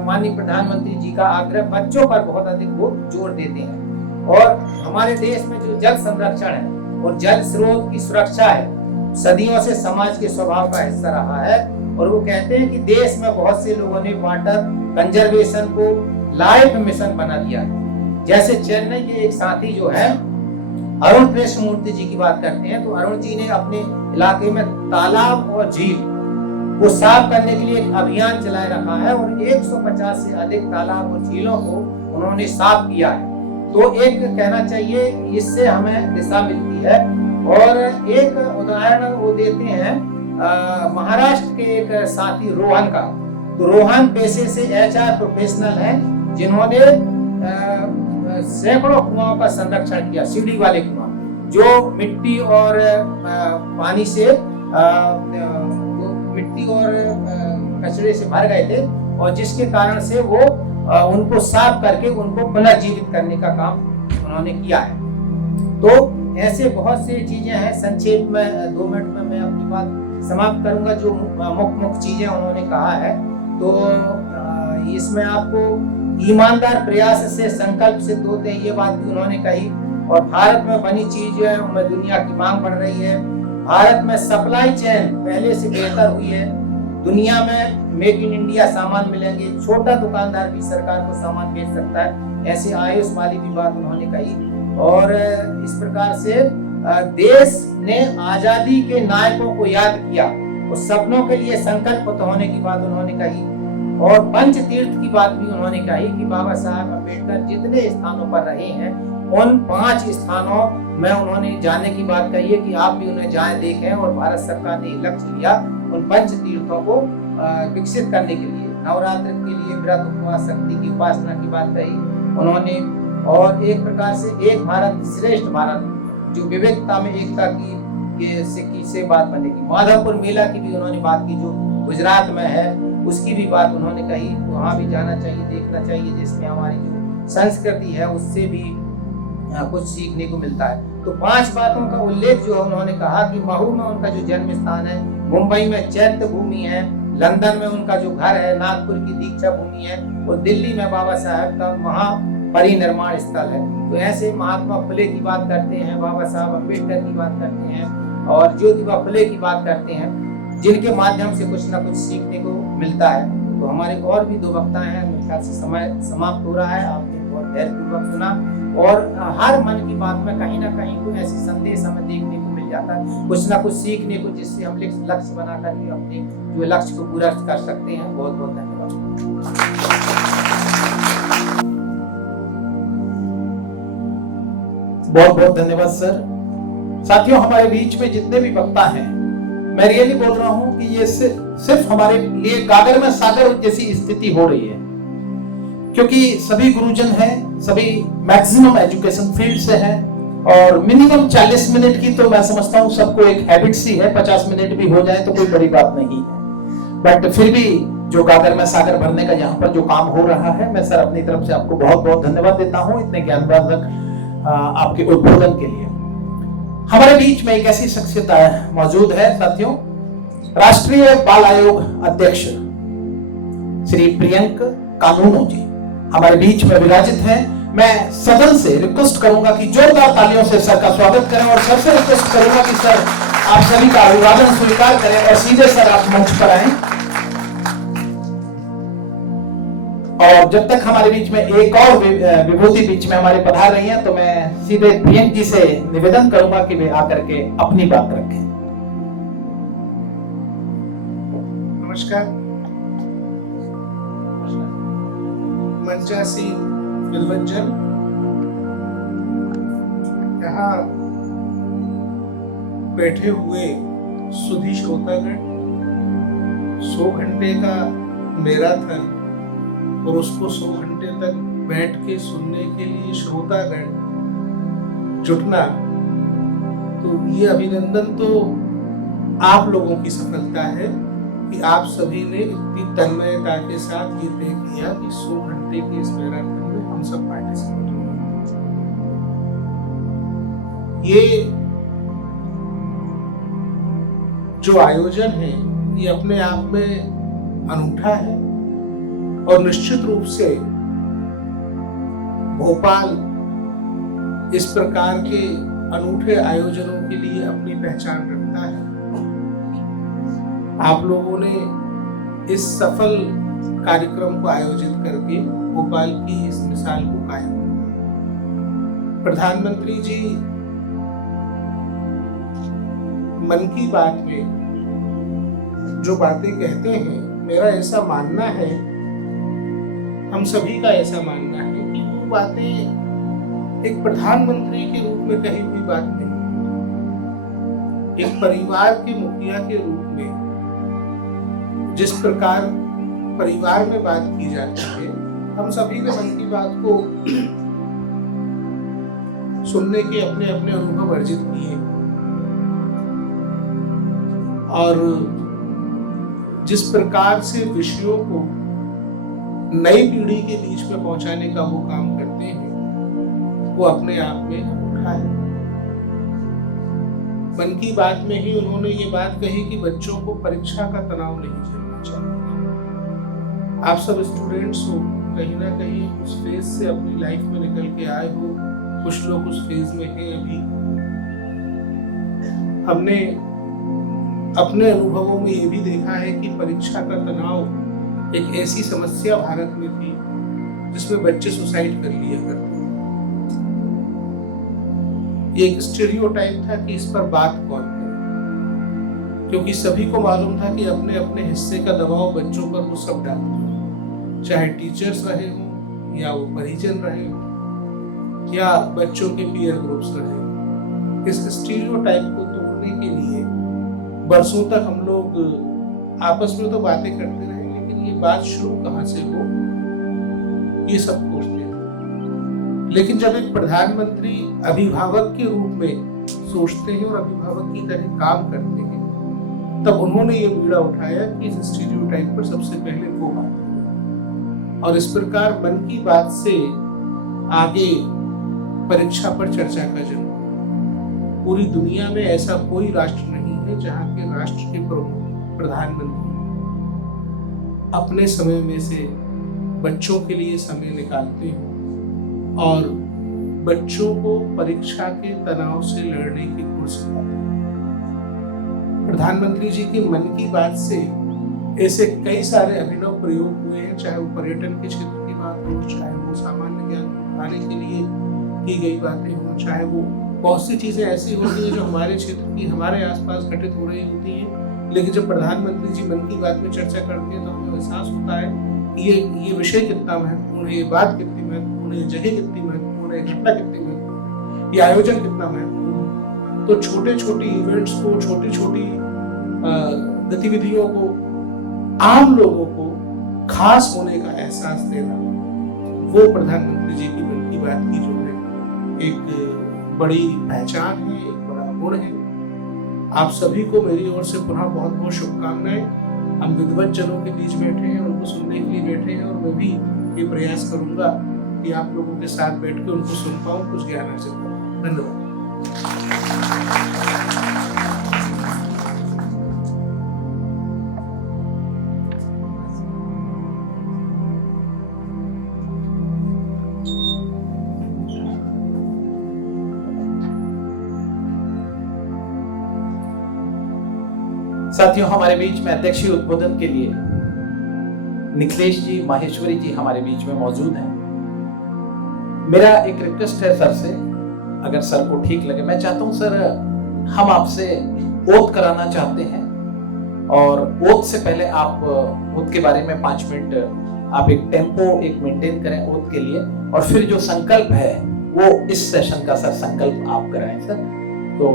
माननीय प्रधानमंत्री जी का आग्रह बच्चों पर बहुत अधिक वो जोर देते हैं। और हमारे देश में जो जल संरक्षण है और जल स्रोत की सुरक्षा है, सदियों से समाज के स्वभाव का हिस्सा रहा है। और वो कहते हैं कि देश में बहुत से लोगों ने वाटर कंजर्वेशन को लाइफ मिशन बना दिया है। जैसे चेन्नई के एक साथी जो है अरुण कृष्णमूर्ति जी की बात करते हैं, तो अरुण जी ने अपने इलाके में तालाब और झील को साफ करने के लिए एक अभियान चलाए रखा है और 150 से अधिक तालाब और झीलों को उन्होंने साफ किया है। तो एक कहना चाहिए इससे हमें दिशा मिलती है। और एक उदाहरण वो देते हैं महाराष्ट्र के एक साथी रोहन का। तो रोहन पेशे से HR प्रोफेशनल हैं, जिन्होंने सैकड़ों कुआं का संरक्षण किया, सीढ़ी वाले कुआं जो मिट्टी और पानी से मिट्टी और कचरे से भर गए थे, और जिसके कारण से वो उनको साफ करके उनको पुनर्जीवित करने का काम उन्होंने किया है। तो ऐसे बहुत सी चीजें हैं। संक्षेप में 2 मिनट में मैं अपनी बात समाप्त करूंगा। जो मुख्य चीजें उन्होंने कहा है, तो इसमें आपको ईमानदार प्रयास से संकल्प सिद्ध होते हैं, ये बात भी उन्होंने कही। और भारत में बनी चीज में दुनिया की मांग बढ़ रही है। भारत में सप्लाई चेन पहले से बेहतर हुई है। दुनिया में मेक इन इंडिया सामान मिलेंगे, छोटा दुकानदार भी सरकार को सामान बेच सकता है, ऐसे आयुष वाली भी बात उन्होंने कही। और इस प्रकार से देश ने आजादी के नायकों को याद किया, उस सपनों के लिए संकल्पित होने की बात उन्होंने कही। और पंच तीर्थ की बात भी उन्होंने कही कि बाबा साहब अम्बेडकर जितने स्थानों पर रहे हैं उन 5 स्थानों में उन्होंने जाने की बात कही है कि आप भी उन्हें जाएं, देखें। और भारत सरकार ने लक्ष्य लिया उन पंच तीर्थों को विकसित करने के लिए। नवरात्र के लिए व्रत, उपवास, शक्ति की उपासना की बात कही उन्होंने। और एक प्रकार से एक भारत श्रेष्ठ भारत, जो विविधता में एकता की से बात बनेगी। माधवपुर मेला की भी उन्होंने बात की, जो गुजरात में है, उसकी भी बात उन्होंने कही। वहां भी जाना चाहिए, देखना चाहिए, जिसमें हमारी जो संस्कृति है उससे भी कुछ सीखने को मिलता है। तो 5 बातों का उल्लेख जो उन्होंने कहा कि महू में उनका जो जन्म स्थान है, मुंबई में चैत्य भूमि है, लंदन में उनका जो घर है, नागपुर की दीक्षा भूमि है, और दिल्ली में बाबा साहब का महापरिनिर्वाण स्थल है। तो ऐसे महात्मा फुले की बात करते हैं, बाबा साहब अम्बेडकर की बात करते हैं और ज्योतिबा फुले की बात करते हैं, जिनके माध्यम से कुछ ना कुछ सीखने को मिलता है। तो हमारे और भी 2 वक्ता हैं, मेरे ख्याल से समय समाप्त हो रहा है। आपने बहुत धैर्यपूर्वक सुना और हर मन की बात में कहीं ना कहीं कोई ऐसी संदेश हमें देखने को मिल जाता है, कुछ ना कुछ सीखने को, जिससे हम लक्ष्य बना करके अपने जो लक्ष्य को पूरा कर सकते हैं। बहुत बहुत धन्यवाद। बहुत बहुत धन्यवाद सर। साथियों, हमारे बीच में जितने भी वक्ता हैं, मैं रियली बोल रहा हूं कि ये सिर्फ हमारे लिए गागर में सागर जैसी स्थिति हो रही है, क्योंकि सभी गुरुजन हैं, सभी मैक्सिमम एजुकेशन फील्ड से हैं और मिनिमम 40 मिनट की तो मैं समझता हूं सबको एक हैबिट सी है, 50 मिनट भी हो जाए तो कोई बड़ी बात नहीं है। बट फिर भी जो गागर में सागर भरने का यहाँ पर जो काम हो रहा है, मैं सर अपनी तरफ से आपको बहुत बहुत धन्यवाद देता हूँ इतने ज्ञानवर्धक आपके उद्बोधन के लिए। हमारे बीच में एक ऐसी शख्सियत मौजूद है साथियों, राष्ट्रीय बाल आयोग अध्यक्ष श्री प्रियंक कानूनो जी हमारे बीच में विराजित हैं। मैं सदन से रिक्वेस्ट करूंगा कि जोरदार तालियों से सर का स्वागत करें और सर से रिक्वेस्ट करूंगा कि सर आप सभी का अभिवादन स्वीकार करें और सीधे सर आप मंच पर आए। और जब तक हमारे बीच में एक और विभूति बीच में हमारे पधार रही हैं, तो मैं सीधे प्रियंक जी से निवेदन करूंगा कि वे आकर के अपनी बात रखें। नमस्कार। मंचासी विद्वज्जन, यहाँ बैठे हुए सुधी श्रोतागण, 100 घंटे का मैराथन और उसको 100 घंटे तक बैठ के सुनने के लिए श्रोतागण जुटना, तो ये अभिनंदन तो आप लोगों की सफलता है कि आप सभी ने इतनी तन्मयता के साथ ये तय किया कि 100 घंटे के इस मैराथन में हम सब पार्टिसिपेट करेंगे। ये जो आयोजन है ये अपने आप में अनूठा है और निश्चित रूप से भोपाल इस प्रकार के अनूठे आयोजनों के लिए अपनी पहचान रखता है। आप लोगों ने इस सफल कार्यक्रम को आयोजित करके भोपाल की इस मिसाल को कायम किया। प्रधानमंत्री जी मन की बात में जो बातें कहते हैं, मेरा ऐसा मानना है, हम सभी का ऐसा मानना है कि वो बातें एक प्रधानमंत्री के रूप में कही हुई बात नहीं, एक परिवार के मुखिया के रूप में जिस प्रकार परिवार में बात की जाती है, हम सभी ने मन की बात को सुनने के अपने अपने अनुभव अर्जित किए और जिस प्रकार से विषयों को नई पीढ़ी के बीच में पहुंचाने का वो काम करते हैं, वो अपने आप में अनूठा है। मन की बात में ही उन्होंने ये बात कही कि बच्चों को परीक्षा का तनाव नहीं झेलना चाहिए। आप सब स्टूडेंट्स हो, कहीं ना कहीं उस फेज से अपनी लाइफ में निकल के आए हो, कुछ लोग उस फेज में हैं अभी। हमने अपने अनुभवों में ये भी देखा है कि परीक्षा का तनाव एक ऐसी समस्या भारत में थी जिसमें बच्चे सुसाइड कर लिया करते थे। ये एक स्टीरियोटाइप था कि इस पर बात कौन करे, क्योंकि सभी को मालूम था कि अपने अपने हिस्से का दबाव बच्चों पर वो सब डालते हैं, चाहे टीचर्स रहे हों या वो परिजन रहे हों या बच्चों के पीयर ग्रुप्स रहे हों। इस स्टीरियोटाइप को तोड़ने के लिए बरसों तक हम लोग आपस में तो बातें करते रहे, लेकिन ये बात शुरू कहाँ से हो ये सब पूछते थे। लेकिन जब एक प्रधानमंत्री अभिभावक के रूप में सोचते हैं और अभिभावक की तरह काम करते हैं, तब उन्होंने ये बीड़ा उठाया कि इस स्टीरियोटाइप पर सबसे पहले वो बात करें। और इस प्रकार मन की बात से आगे परीक्षा पर चर्चा का जन्म। पूरी दुनिया में ऐसा कोई राष्ट्र नहीं है जहाँ के राष्ट्र के प्रमुख प्रधानमंत्री अपने समय में से बच्चों के लिए समय निकालते हैं और बच्चों को परीक्षा के तनाव से लड़ने की गुण सिखाते हैं। प्रधानमंत्री जी की मन की बात से ऐसे कई सारे अभिनव प्रयोग हुए हैं, चाहे वो पर्यटन के क्षेत्र की बात हो, चाहे वो सामान्य ज्ञान बढ़ाने के लिए की गई बातें हो, चाहे वो बहुत सी चीजें ऐसी होती हैं जो हमारे क्षेत्र की हमारे आसपास घटित हो रही होती हैं। लेकिन जब प्रधानमंत्री जी मन की बात में चर्चा करते हैं तो हमें एहसास होता है ये विषय कितना महत्वपूर्ण है, ये बात कितनी महत्वपूर्ण है, जगह कितनी महत्वपूर्ण है, घटना कितनी महत्वपूर्ण है, ये आयोजन कितना महत्वपूर्ण है। तो छोटे छोटे इवेंट्स को, छोटी छोटी गतिविधियों को, आम लोगों को खास होने का एहसास देना, वो प्रधानमंत्री जी की मन की बात की जो है एक बड़ी पहचान है, एक बड़ा गुण है। आप सभी को मेरी ओर से पुनः बहुत बहुत शुभकामनाएं। हम विद्वत जनों के बीच बैठे हैं, उनको सुनने के लिए बैठे हैं और मैं भी ये प्रयास करूंगा कि आप लोगों के साथ बैठ के उनको सुन पाऊं, कुछ ज्ञान अर्जित करूं। धन्यवाद। साथियों, हमारे बीच में अध्यक्षीय उद्बोधन के लिए निखिलेश जी, माहेश्वरी जी हमारे बीच में मौजूद हैं। मेरा एक रिक्वेस्ट है सर से, अगर सर को ठीक लगे, मैं चाहता हूं सर हम आपसे ओथ कराना चाहते हैं और ओथ से पहले आप ओथ के बारे में 5 मिनट आप एक टेम्पो एक मेंटेन करें ओथ के लिए, और फिर जो संकल्प है वो इस सेशन का सर संकल्प आप कराएं सर। तो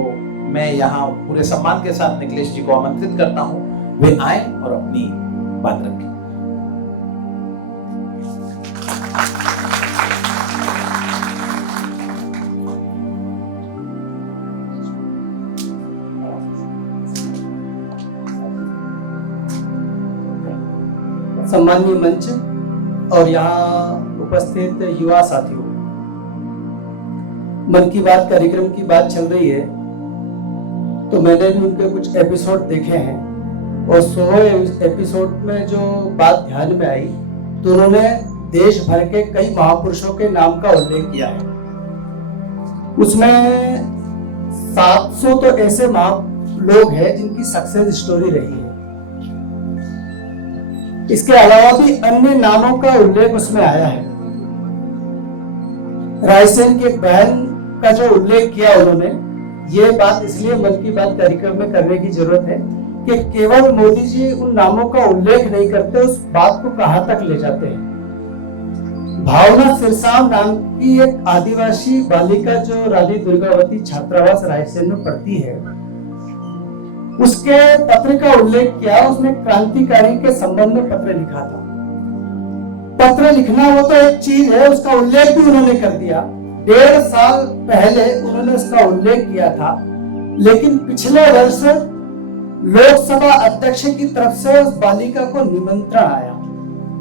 मैं यहाँ पूरे सम्मान के साथ निखिलेश जी को आमंत्रित करता हूँ, वे आए और अपनी बात रखें। सम्मानीय मंच और यहाँ उपस्थित युवा साथियों, मन की बात कार्यक्रम की बात चल रही है तो मैंने भी उनके कुछ एपिसोड देखे हैं और 100 एपिसोड में जो बात ध्यान में आई तो उन्होंने देश भर के कई महापुरुषों के नाम का उल्लेख किया है। उसमें 700 तो ऐसे लोग हैं जिनकी सक्सेस स्टोरी रही है। इसके अलावा भी अन्य नामों का उल्लेख उसमें आया है। रायसेन की एक बहन का जो उल्लेख किया उन्होंने, ये बात इसलिए मन की बात कार्यक्रम में करने की जरूरत है कि केवल मोदी जी उन नामों का उल्लेख नहीं करते, उस बात को कहां तक ले जाते हैं। भावना सिरसाव नाम की एक आदिवासी बालिका जो रानी दुर्गावती छात्रावास रायसेन में पढ़ती है, उसके पत्र का उल्लेख किया। उसने क्रांतिकारी के संबंध में पत्र लिखा था। पत्र लिखना वो तो एक चीज है, उसका उल्लेख भी उन्होंने कर दिया। 1.5 साल पहले उन्होंने उसका उल्लेख किया था, लेकिन पिछले वर्ष लोकसभा अध्यक्ष की तरफ से उस बालिका को निमंत्रण आया,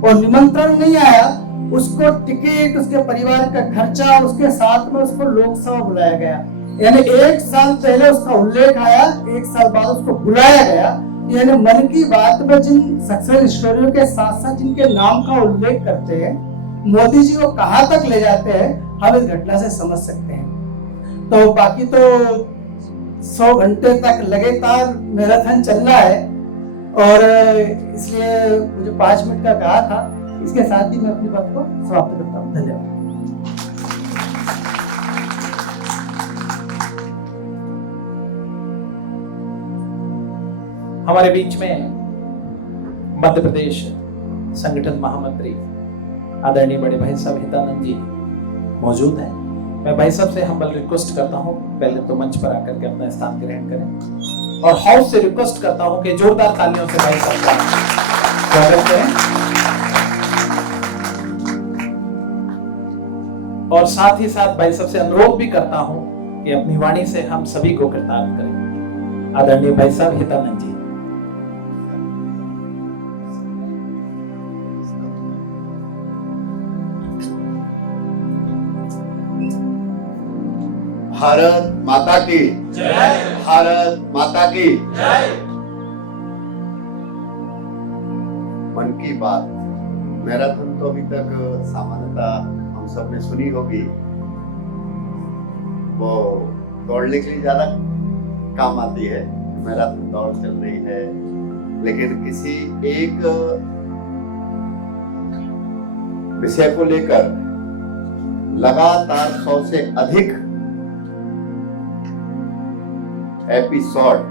और निमंत्रण नहीं आया, उसको टिकट, उसके परिवार का खर्चा, उसके साथ में उसको लोकसभा बुलाया गया। यानी 1 साल पहले उसका उल्लेख आया, 1 साल बाद उसको बुलाया गया। यानी मन की बात में जिन सक्सेस स्टोरियों के साथ साथ जिनके नाम का उल्लेख करते हैं, मोदी जी को कहां तक ले जाते हैं हम इस घटना से समझ सकते हैं। तो बाकी तो 100 घंटे तक लगातार मैराथन चलना है और इसलिए मुझे 5 मिनट का कहा था। इसके साथ ही मैं अपनी बात को समाप्त करता हूँ। धन्यवाद। हमारे बीच में मध्य प्रदेश संगठन महामंत्री आदरणीय बड़े भाई साहब हितानंद जी मौजूद हैं। मैं भाई साहब से हम्बल रिक्वेस्ट करता हूं, पहले तो मंच पर आकर के अपना स्थान ग्रहण करें और हाउस से रिक्वेस्ट करता हूं कि जोरदार तालियों से भाई साहब का स्वागत करें और साथ ही साथ भाई साहब से अनुरोध भी करता हूं कि अपनी वाणी से हम सभी को कृतार्थ करें। आदरणीय भाई साहब हितानंद जी। भारत माता की जय। भारत माता की जय। मन की बात मैराथन तो अभी तक सामान्यतः हम सब ने सुनी होगी, वो दौड़ने के लिए ज्यादा काम आती है। मैराथन दौड़ चल रही है, लेकिन किसी एक विषय को लेकर लगातार 100 से अधिक एपिसोड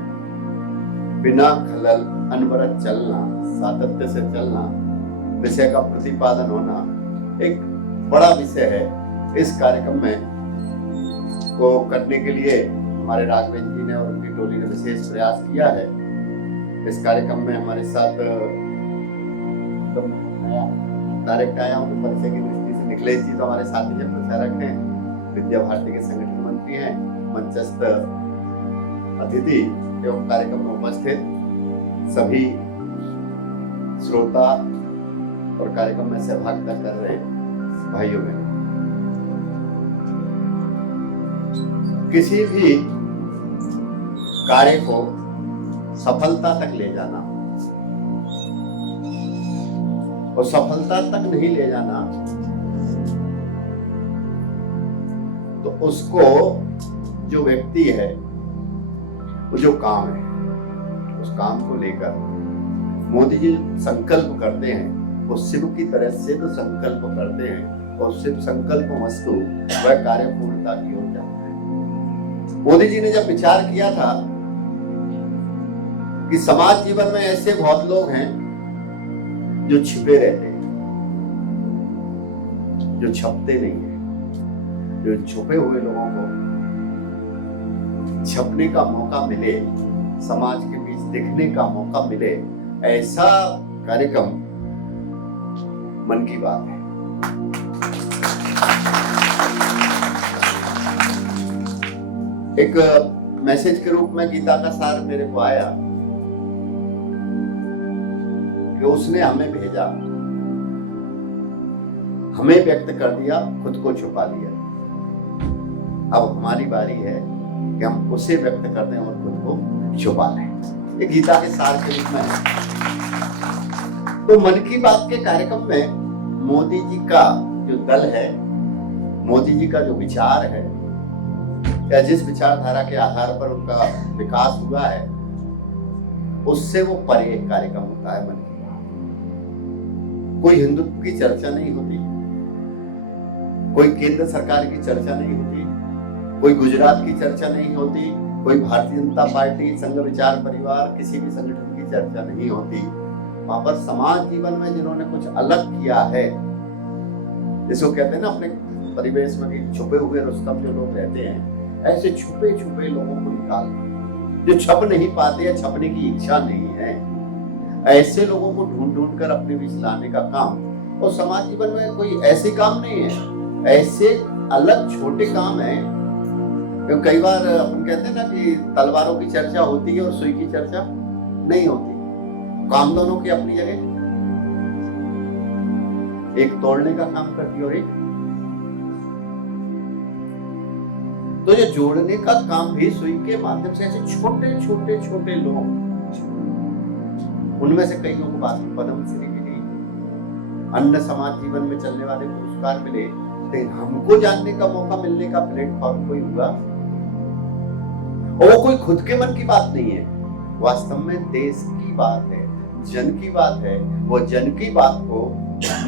बिना खलल अनवरत चलना, सातत्य से चलना, विषय का प्रतिपादन होना एक बड़ा विषय है। इस कार्यक्रम में को करने के लिए हमारे राघवेंद्र जी ने और उनकी टोली ने विशेष प्रयास किया है। इस कार्यक्रम में हमारे साथ डायरेक्ट आया हूँ परिचय की दृष्टि से निखिलेश जी तो हमारे साथी जन प्रचारक हैं, विद्या भारती के संगठन मंत्री हैं, मंचस्थ अतिथि एवं कार्यक्रम में उपस्थित सभी श्रोता और कार्यक्रम में सहभागिता कर रहे भाइयों बहनों। किसी भी कार्य को सफलता तक ले जाना और सफलता तक नहीं ले जाना तो उसको जो व्यक्ति है, वो जो काम है, उस काम को लेकर मोदी जी संकल्प करते हैं, वो शिव की तरह सिद्ध संकल्प करते हैं और शिव संकल्प वस्तु वह कार्य पूर्णता की ओर जाता है। मोदी जी ने जब विचार किया था कि समाज जीवन में ऐसे बहुत लोग हैं जो छिपे रहते हैं, जो छपते नहीं है, जो छुपे हुए लोगों को छपने का मौका मिले, समाज के बीच दिखने का मौका मिले, ऐसा कार्यक्रम मन की बात है। एक मैसेज के रूप में गीता का सार मेरे को आया कि उसने हमें भेजा, हमें व्यक्त कर दिया, खुद को छुपा लिया। अब हमारी बारी है कि हम उसे व्यक्त कर दें और खुद को छुपा लें। ये गीता के सार के रूप में है। तो मन की बात के कार्यक्रम में मोदी जी का जो दल है, मोदी जी का जो विचार है या जिस विचारधारा के आधार पर उनका विकास हुआ है, उससे वो परे एक कार्यक्रम होता है मन की बात। कोई हिंदुत्व की चर्चा नहीं होती, कोई केंद्र सरकार की चर्चा नहीं होती, कोई गुजरात की चर्चा नहीं होती, कोई भारतीय जनता पार्टी, संघ विचार परिवार, किसी भी संगठन की चर्चा नहीं होती। वहां पर समाज जीवन में जिन्होंने कुछ अलग किया है, जिसको कहते हैं ना अपने परिवेश में भी छुपे हुए रुस्तम जो लोग रहते हैं, ऐसे छुपे छुपे लोगों को निकालना, जो छप नहीं पाते या छपने की इच्छा नहीं है, ऐसे लोगों को ढूंढ ढूंढ कर अपने बीच लाने का काम। और समाज जीवन में कोई ऐसे काम नहीं है, ऐसे अलग छोटे काम है। क्योंकि कई बार अपन कहते हैं ना कि तलवारों की चर्चा होती है और सुई की चर्चा नहीं होती। काम दोनों की अपनी जगह, एक तोड़ने का काम करती है और एक तो ये जोड़ने का काम भी सुई के माध्यम से। ऐसे छोटे छोटे छोटे लोग, उनमें से कईयों को पद्मश्री मिली, अन्य समाज जीवन में चलने वाले पुरस्कार मिले, लेकिन हमको जानने का मौका मिलने का प्लेटफॉर्म कोई हुआ, और वो कोई खुद के मन की बात नहीं है, वास्तव में देश की बात है, जन की बात है। वो जन की बात को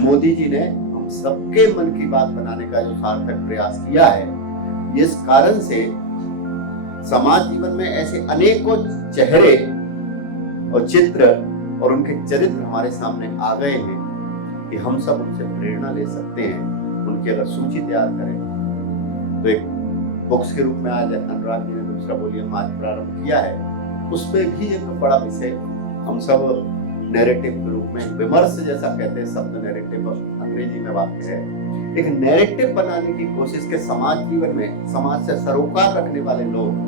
मोदी जी ने हम सबके मन की बात बनाने का जो सार्थक प्रयास किया है, इस कारण से समाज जीवन में ऐसे अनेकों चेहरे और चित्र और उनके चरित्र हमारे सामने आ गए हैं कि हम सब उनसे प्रेरणा ले सकते हैं। उनकी अगर सूची तैयार करें तो एक बुक्स के रूप में आज अनुराग जी ने दूसरा वॉल्यूम आज प्रारंभ किया है, उसमें भी एक बड़ा विषय हम सब नैरेटिव के रूप में, विमर्श जैसा कहते हैं शब्द, नैरेटिव अंग्रेजी में वाक्य है, एक नैरेटिव बनाने की कोशिश के समाज जीवन में समाज से सरोकार रखने वाले लोग,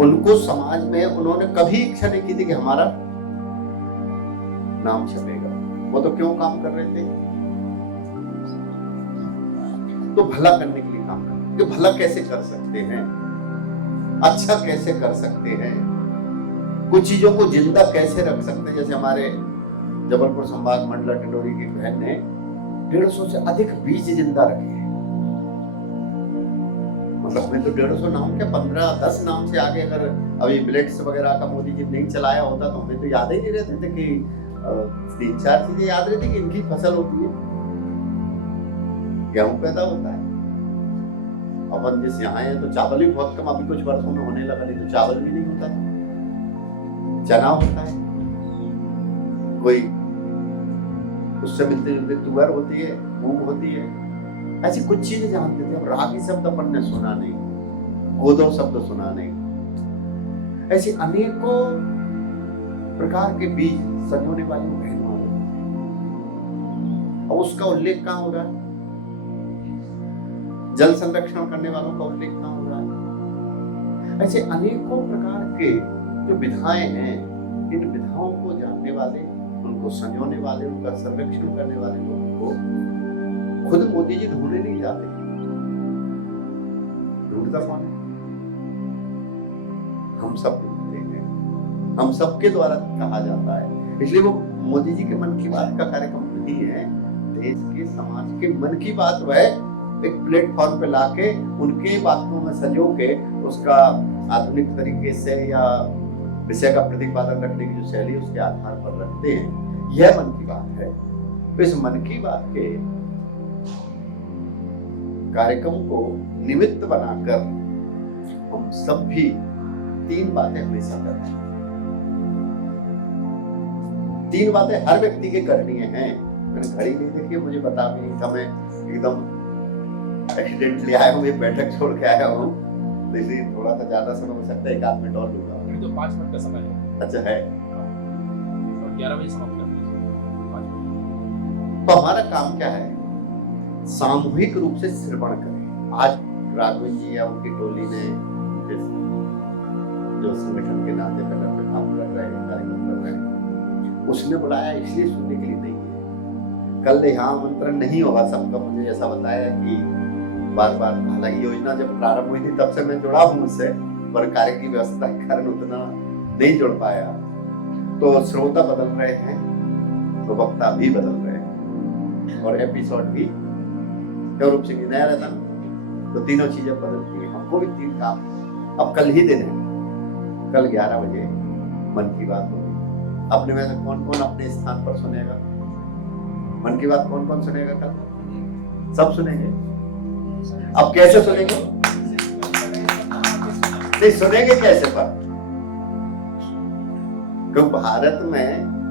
उनको समाज में उन्होंने कभी इच्छा नहीं की थी कि हमारा नाम छपेगा। वो तो क्यों काम कर रहे थे? तो भला करने के लिए काम कर रहे थे। भला कैसे कर सकते हैं, अच्छा कैसे कर सकते हैं, कुछ चीजों को जिंदा कैसे रख सकते हैं। जैसे हमारे जबलपुर संभाग मंडला टिंडोरी की बहन ने 150 से अधिक बीज जिंदा रखे हैं। मतलब हमें तो 150 नाम क्या 15-10 नाम से आगे, अगर अभी मिलेट्स वगैरह का मोदी जी नहीं चलाया होता तो हमें तो याद ही नहीं रहते थे कि 3-4 चीजें याद रहती कि इनकी फसल होती है, गेहूं पैदा होता है। अपन जिस यहाँ है तो चावल भी बहुत कम अभी कुछ वर्षों में होने लगा, नहीं तो चावल भी नहीं होता था। चना होता है, कोई उससे मिलते जुलते तुअर होती है, मूंग होती है, ऐसी कुछ चीजें जानते थे। अब रागी शब्द अपन ने सुना नहीं, कोदो शब्द सुना नहीं। ऐसी अनेकों प्रकार के बीज संजोने वाली बहन मालूम। अब उसका उल्लेख कहाँ हो रहा है? जल संरक्षण करने वालों का उल्लेख कहाँ हो रहा है? ऐसे अनेकों प्रकार के जो विधाएं हैं, इन विधाओं को जानने वाले, उनको संजोने वाले, उनका संरक्षण करने वाले लोगों को खुद मोदी जी ढूंढने नहीं जाते। ढूंढता कौन है? हम सब ढूंढते हैं, हम सबके द्वारा कहा जाता है। इसलिए वो मोदी जी के मन की बात का कार्यक्रम नहीं है, देश के समाज के मन की बात वह एक प्लेटफॉर्म पे लाके उनके बातों में संजो के उसका आधुनिक तरीके से या विषय का प्रतिपादन रखने की जो शैली उसके आधार पर रखते हैं, यह मन की बात है। तो इस मन की बात के कार्यक्रम को निमित्त बनाकर हम सब भी 3 बातें हमेशा करते हैं। 3 बातें हर व्यक्ति के करनी है। मैंने घड़ी नहीं देखी, मुझे बता भी नहीं था, मैं एकदम एक्सीडेंटली आया हूँ, एक बैठक छोड़ के आया हूँ, इसलिए थोड़ा सा ज्यादा समय हो सकता है, 1 आध मिनट और लूंगा। तो 5 मिनट का समय है। अच्छा है, 11 बजे समाप्त करते हैं। 5 मिनट। तो हमारा काम क्या है? सामूहिक रूप से श्रवण करें। आज राघवेंद्र जी या उनकी टोली ने जो संगठन के नाते पर काम कर रहे हैं, कार्यक्रम कर रहे हैं, उसने बुलाया इसलिए सुनने के लिए नहीं है। कल यहाँ आमंत्रण नहीं होगा सबका, मुझे ऐसा बताया कि बार बार, हालांकि योजना जब प्रारंभ हुई थी तब से मैं जुड़ा हूँ उससे, पर कार्य की व्यवस्था के कारण उतना नहीं जुड़ पाया। तो श्रोता बदल रहे हैं, तो वक्ता भी बदल रहे हैं, और एपिसोड भी रूप से नया रहता ना, तो तीनों चीजें बदलती हैं। हमको भी 3 काम अब कल ही दिन है। कल 11 बजे मन की बात होगी। अपने में से कौन कौन अपने स्थान पर सुनेगा? मन की बात कौन कौन सुनेगा कल? सब सुनेंगे। अब कैसे सुनेंगे? नहीं सुनेंगे कैसे? पर क्योंकि भारत में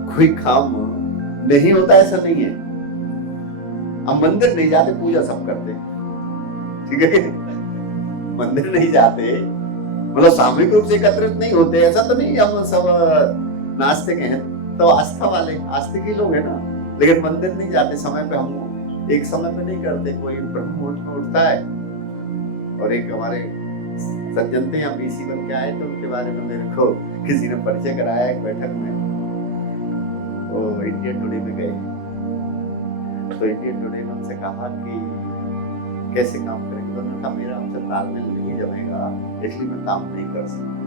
कोई काम नहीं होता ऐसा नहीं है। हम मंदिर नहीं जाते, पूजा सब करते, ठीक है? मंदिर नहीं जाते मतलब सामूहिक रूप से एकत्रित नहीं होते, ऐसा तो नहीं हम सब नास्तिक हैं, तो आस्था वाले आस्तिक ही लोग हैं ना, लेकिन मंदिर नहीं जाते समय पे। हम एक समय पे नहीं करते, कोई ब्रह्म मुहूर्त में उठता है। और एक हमारे सज्जन थे या बीसी बन के आए, तो उनके बारे में मेरे को किसी ने परिचय कराया एक बैठक में। वो इंडिया टुडे में गए, तो इंडिया टुडे ने उनसे कहा कि कैसे काम करेंगे, तो उन्होंने कहा मेरा आपसे तालमेल नहीं जमेगा, इसलिए मैं काम नहीं कर सकता।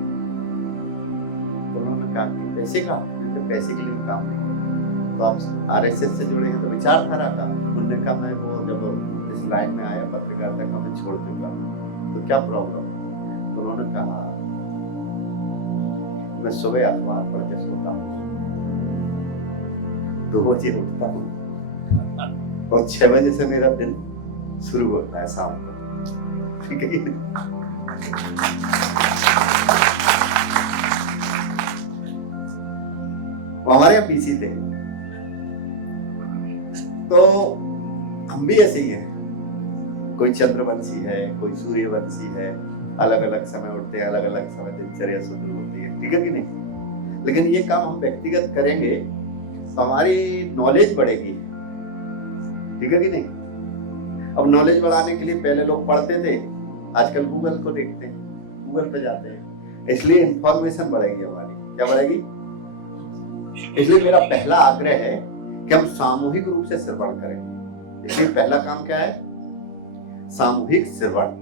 तो उन्होंने कहा कि पैसे का, तो पैसे के लिए मैं काम नहीं करता। तो आप आरएसएस से जुड़े हैं, तो विचारधारा का। उन्होंने कहा मैं वो जब इस लाइन में आया पत्रकारिता का मैं छोड़ चुका, तो क्या प्रॉब्लम? तो उन्होंने कहा, मैं सुबह अखबार पढ़ के सोता हूँ, 2 बजे उठता हूँ और 6 बजे से मेरा दिन शुरू होता है शाम को। ठीक है कि नहीं? वो हमारे यहाँ पीसी थे, तो हम भी ऐसे ही हैं। कोई चंद्रवंशी है, कोई सूर्यवंशी है, अलग अलग समय उठते हैं, अलग अलग समय दिनचर्या शुरू होती है। ठीक है कि नहीं? लेकिन ये काम हम व्यक्तिगत करेंगे तो हमारी नॉलेज बढ़ेगी। ठीक है कि नहीं? अब नॉलेज बढ़ाने के लिए पहले लोग पढ़ते थे, आजकल गूगल को देखते हैं, गूगल पे जाते हैं, इसलिए इंफॉर्मेशन बढ़ेगी हमारी। क्या बढ़ेगी? इसलिए मेरा पहला आग्रह है कि हम सामूहिक रूप से श्रवण करें। इसलिए पहला काम क्या है? सामूहिक श्रवण।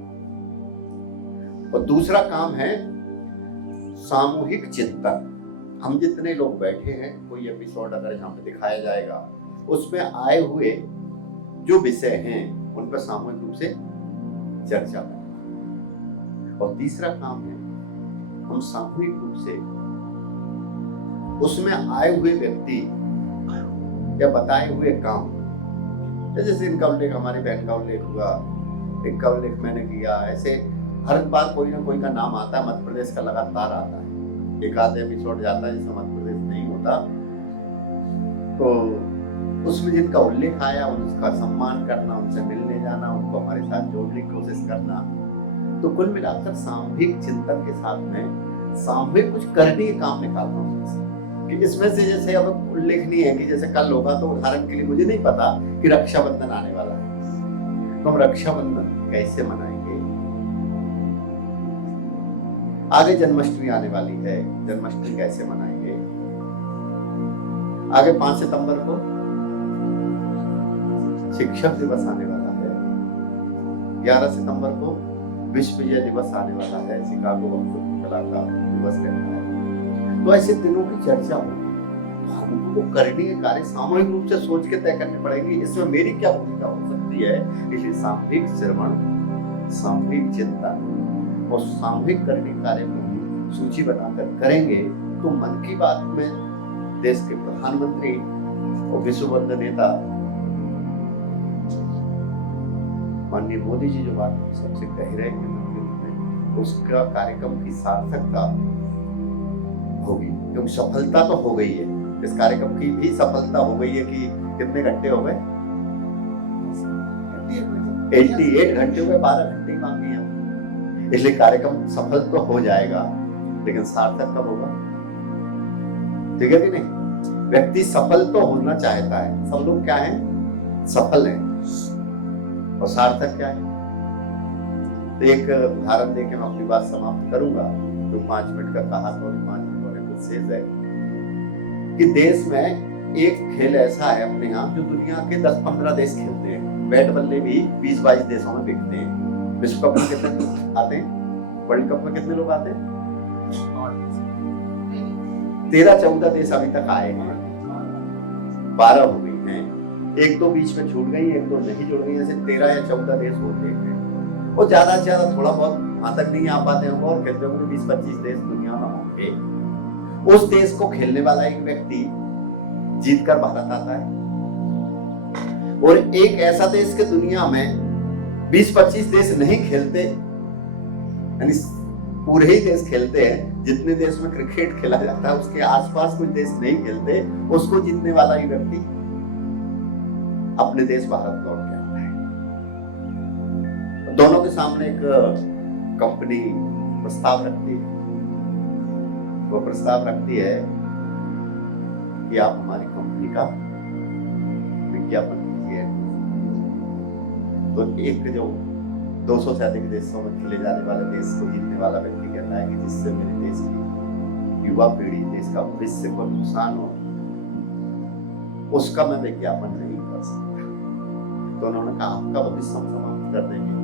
और दूसरा काम है सामूहिक चिंतन। हम जितने लोग बैठे हैं, कोई एपिसोड अगर यहाँ पे दिखाया जाएगा, उसमें आए हुए जो विषय हैं उन पर सामूहिक रूप से चर्चा करें। और तीसरा काम है हम सामूहिक रूप से उसमें आए हुए व्यक्ति या बताए हुए काम, जैसे इनका उल्लेख, हमारी बहन का उल्लेख हुआ, एक का उल्लेख मैंने किया, ऐसे हर बार कोई ना कोई का नाम आता है। मध्य प्रदेश का लगातार आता है, एक आधे एपिसोड जाता है जिसमें मध्य प्रदेश नहीं होता, तो उसमें जिनका उल्लेख आया उनका सम्मान करना, उनसे मिलने जाना, उनको हमारे साथ जोड़ने की कोशिश करना। तो कुल मिलाकर सामूहिक चिंतन के साथ में सामूहिक कुछ करने के काम निकालना उसमें। कि इसमें से जैसे अब उल्लेखनीय है कि जैसे कल होगा, तो उदाहरण के लिए मुझे नहीं पता कि रक्षाबंधन आने वाला है, तो हम रक्षाबंधन कैसे मनाएंगे। आगे जन्माष्टमी आने वाली है, जन्माष्टमी कैसे मनाएंगे। आगे 5 सितंबर को शिक्षक दिवस आने वाला है, 11 सितंबर को विश्व विजय दिवस आने वाला है, शिकागो कला का दिवस रहता है। तो ऐसे दिनों की चर्चा होगी, तो हमको करने के कार्य सामूहिक रूप से सोच के तय करने पड़ेंगे, इसमें मेरी क्या भूमिका हो सकती है। इसलिए सामूहिक श्रवण, सामूहिक चिंतन और सामूहिक करने कार्य को सूची बनाकर करेंगे तो मन की बात में देश के प्रधानमंत्री और विश्व वंदनीय नेता माननीय मोदी जी जो बात सबसे कह रहे हैं, उसका कार्यक्रम की सार्थकता होगी, क्योंकि सफलता तो हो गई है। इस कार्यक्रम की भी सफलता हो गई है कि कितने घंटे हो गए? 88 घंटे हो गए, 12 घंटे बाकी हैं। इसलिए कार्यक्रम सफल तो हो जाएगा, लेकिन सार्थक कब होगा? ठीक है कि नहीं? व्यक्ति सफल तो होना चाहता है, सब लोग क्या है? सफल हैं। और सार्थक क्या है? तो एक उदाहरण देके मैं अपनी बात समाप्त करूंगा। तो 5 मिनट का कहा तो 5 मिनट में कुछ शेष है कि देश में एक खेल ऐसा है अपने यहाँ जो दुनिया के 10-15 देश खेलते हैं। बैट बल्ले भी 20-22 देशों में बिकते हैं। विश्व कप में कितने लोग आते हैं? वर्ल्ड कप में कितने लोग आते हैं? 13-14 देश अभी तक आए हैं, 12 हो गई हैं, 1-2 बीच में छूट गई, 1-2 नहीं जुड़ गई, ऐसे 13 या 14 देश होते हैं। और ज्यादा से ज्यादा थोड़ा बहुत वहां तक नहीं आ पाते हैं और खेलते होंगे 20-25 देश दुनिया में होंगे। उस देश को खेलने वाला एक व्यक्ति जीतकर भारत आता है, और एक ऐसा देश के दुनिया में 20-25 देश नहीं खेलते, यानी पूरे ही देश खेलते हैं। जितने देश में क्रिकेट खेला जाता है उसके आसपास कुछ देश नहीं खेलते, उसको जीतने वाला ही व्यक्ति अपने देश भारत लौट के आता है। दोनों के सामने एक कंपनी प्रस्ताव रखती है, वो प्रस्ताव रखती है कि आप हमारी कंपनी का विज्ञापन कीजिए। तो एक जो 200 से अधिक देशों में खेले जाने वाले देश को जीतने वाला व्यक्ति कहता है कि जिससे मेरे देश की युवा पीढ़ी, देश का भविष्य को नुकसान हो, उसका मैं विज्ञापन नहीं कर सकता। तो उन्होंने कहा आपका भविष्य हम समाप्त कर देंगे।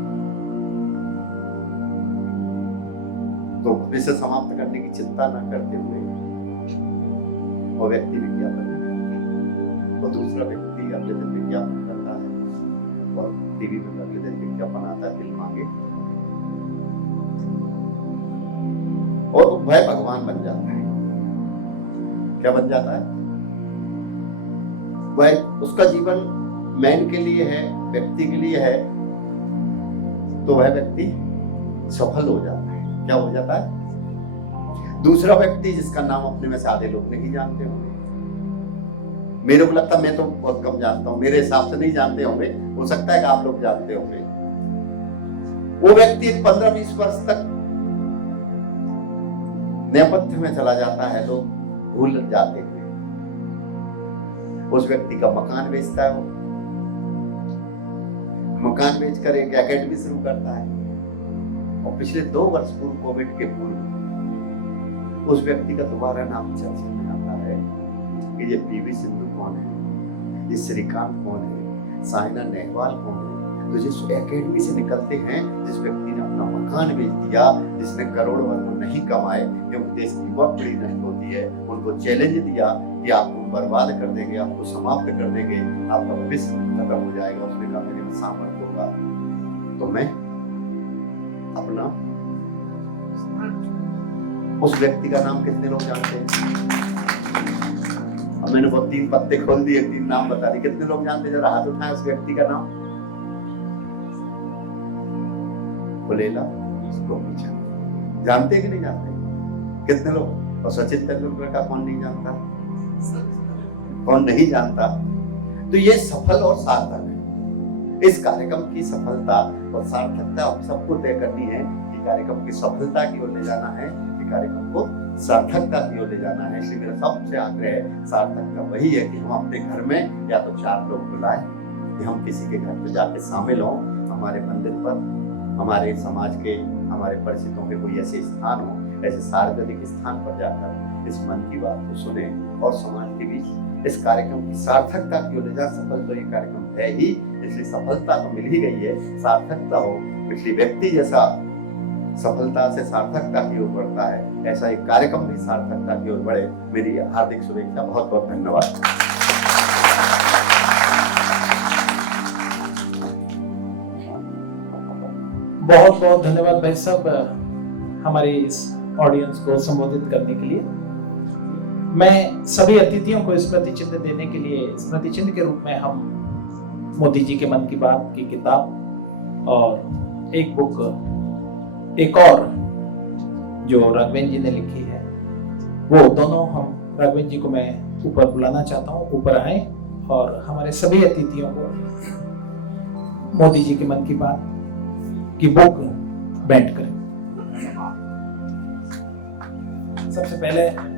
तो भविष्य समाप्त करने की चिंता न करते हुए वो व्यक्ति विज्ञापन, और दूसरा व्यक्ति अगले दिन विज्ञापन करता है और टीवी में अगले दिन विज्ञापन आता है, दिल मांगे और वह भगवान बन जाता है। क्या बन जाता है? वह उसका जीवन मैन के लिए है, व्यक्ति के लिए है, तो वह व्यक्ति सफल हो जाता है। क्या हो जाता है? दूसरा व्यक्ति जिसका नाम अपने में से आधे लोग नहीं जानते होंगे, मेरे को लगता है, मैं तो बहुत कम जानता हूं, मेरे हिसाब से नहीं जानते होंगे, हो सकता है कि आप लोग जानते होंगे। वो व्यक्ति 15-20 वर्ष तक नेपथ्य में चला जाता है, लोग भूल जाते हैं। उस व्यक्ति का मकान बेचता है, वो मकान बेचकर एक एकेडमी शुरू करता है, और पिछले 2 वर्ष पूर्व, कोविड के पूर्व, उस व्यक्ति का दोबारा नाम चर्चा में आता है कि ये पीवी सिंधु कौन है, ये श्रीकांत कौन है, साइना नेहवाल कौन है। तो जिस एकेडमी से निकलते हैं, जिस व्यक्ति ने अपना मकान बेच दिया, जिसने करोड़ों नहीं कमाए, क्योंकि देश की युवा पीढ़ी नष्ट होती है, उनको चैलेंज दिया कि आपको बर्बाद कर देंगे, आपको समाप्त कर देंगे, आपका भविष्य खत्म हो जाएगा। उसने कहा मेरे में सामर्थ्य होगा तो मैं अपना, उस व्यक्ति का नाम कितने लोग जानते हैं? अब मैंने वो 3 पत्ते खोल दिए, 3 नाम बता दिए, कितने लोग जानते? जरा हाथ उठाएं उस व्यक्ति का नाम। बुलेला गोपीचंद। जानते कि नहीं जानते? कितने लोग? और सचिन तेंदुलकर का कौन नहीं जानता? कौन नहीं जानता? तो ये सफल और सार्थक है। इस कार्यक्रम की सफलता और सार्थकता हम सबको तय करनी है कि कार्यक्रम की सफलता की ओर ले जाना है, कि कार्यक्रम को सार्थकता की ओर ले जाना है। इसलिए मेरा सबसे आग्रह है, सार्थकता वही है कि हम अपने घर में या तो 4 लोग बुलाएं, कि हम किसी के घर पर जाके शामिल हों, हमारे मंदिर पर, हमारे समाज के, हमारे परिचितों के कोई ऐसे स्थान हो, ऐसे सार्वजनिक स्थान पर जाकर इस मन की बात को सुने और समाज के बीच इस कार्यक्रम की सार्थकता की ओर ले जा। सफल तो ये कार्यक्रम है ही, इसलिए सफलता तो मिल ही गई है, सार्थकता हो, इसलिए व्यक्ति जैसा सफलता से सार्थकता की ओर बढ़ता है, ऐसा एक कार्यक्रम भी सार्थकता की ओर बढ़े। मेरी हार्दिक शुभेच्छा। बहुत बहुत धन्यवाद। बहुत बहुत धन्यवाद भाई साहब, हमारे इस ऑडियंस को संबोधित करने के लिए। मैं सभी अतिथियों को स्मृति चिन्ह देने के लिए, स्मृति चिन्ह के रूप में हम मोदी जी के मन की बात की किताब और एक बुक, एक और जो राघवेंद्र जी ने लिखी है, वो दोनों हम राघवेंद्र जी को मैं ऊपर बुलाना चाहता हूँ, ऊपर आए और हमारे सभी अतिथियों को मोदी जी के मन की बात की बुक भेंट करें। सबसे पहले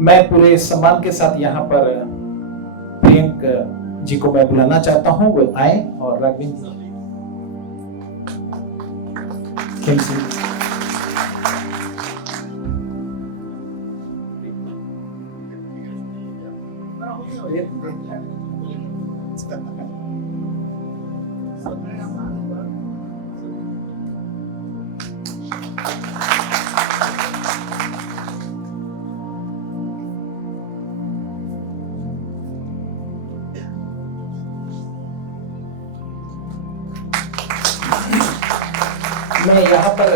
मैं पूरे सम्मान के साथ यहाँ पर प्रियंक जी को मैं बुलाना चाहता हूँ, वो आए और राघवेंद्र मैं यहाँ पर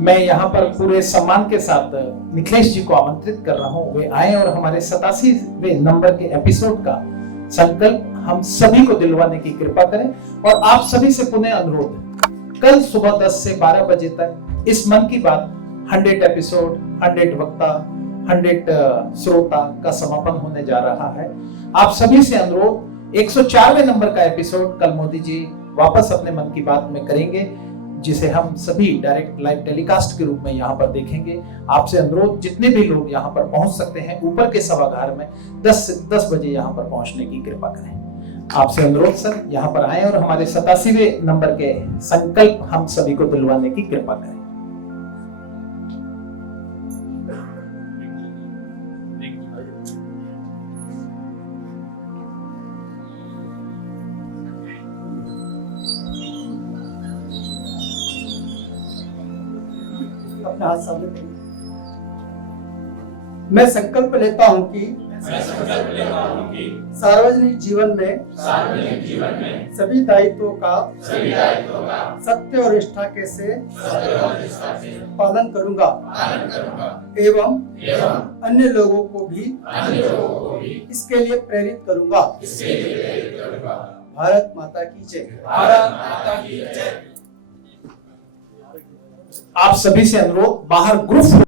मैं यहाँ पर पूरे सम्मान के साथ निखिलेश जी को आमंत्रित कर रहा हूँ, वे आए और हमारे 87वें नंबर के एपिसोड का संकल्प हम सभी को दिलवाने की कृपा करें। और आप सभी से पुनः अनुरोध है, कल सुबह 10 से 12 बजे तक इस मन की बात 100 एपिसोड, 100 वक्ता, 100 श्रोता का समापन होने जा रहा है। आप सभी से अनुरोध, 104वें नंबर का एपिसोड कल मोदी जी वापस अपने मन की बात में करेंगे, जिसे हम सभी डायरेक्ट लाइव टेलीकास्ट के रूप में यहाँ पर देखेंगे। आपसे अनुरोध, जितने भी लोग यहाँ पर पहुंच सकते हैं ऊपर के सभागार में 10 बजे यहाँ पर पहुंचने की कृपा करें। आपसे अनुरोध सर, यहाँ पर आए और हमारे 87वें नंबर के संकल्प हम सभी को दिलवाने की कृपा करें। अपना हाथ सामने करिए। मैं संकल्प लेता हूं कि सार्वजनिक जीवन में सभी दायित्वों का सत्य और निष्ठा के से पालन करूंगा एवं अन्य लोगों को भी इसके लिए प्रेरित करूंगा। भारत माता की जय। आप सभी से अनुरोध, बाहर ग्रुप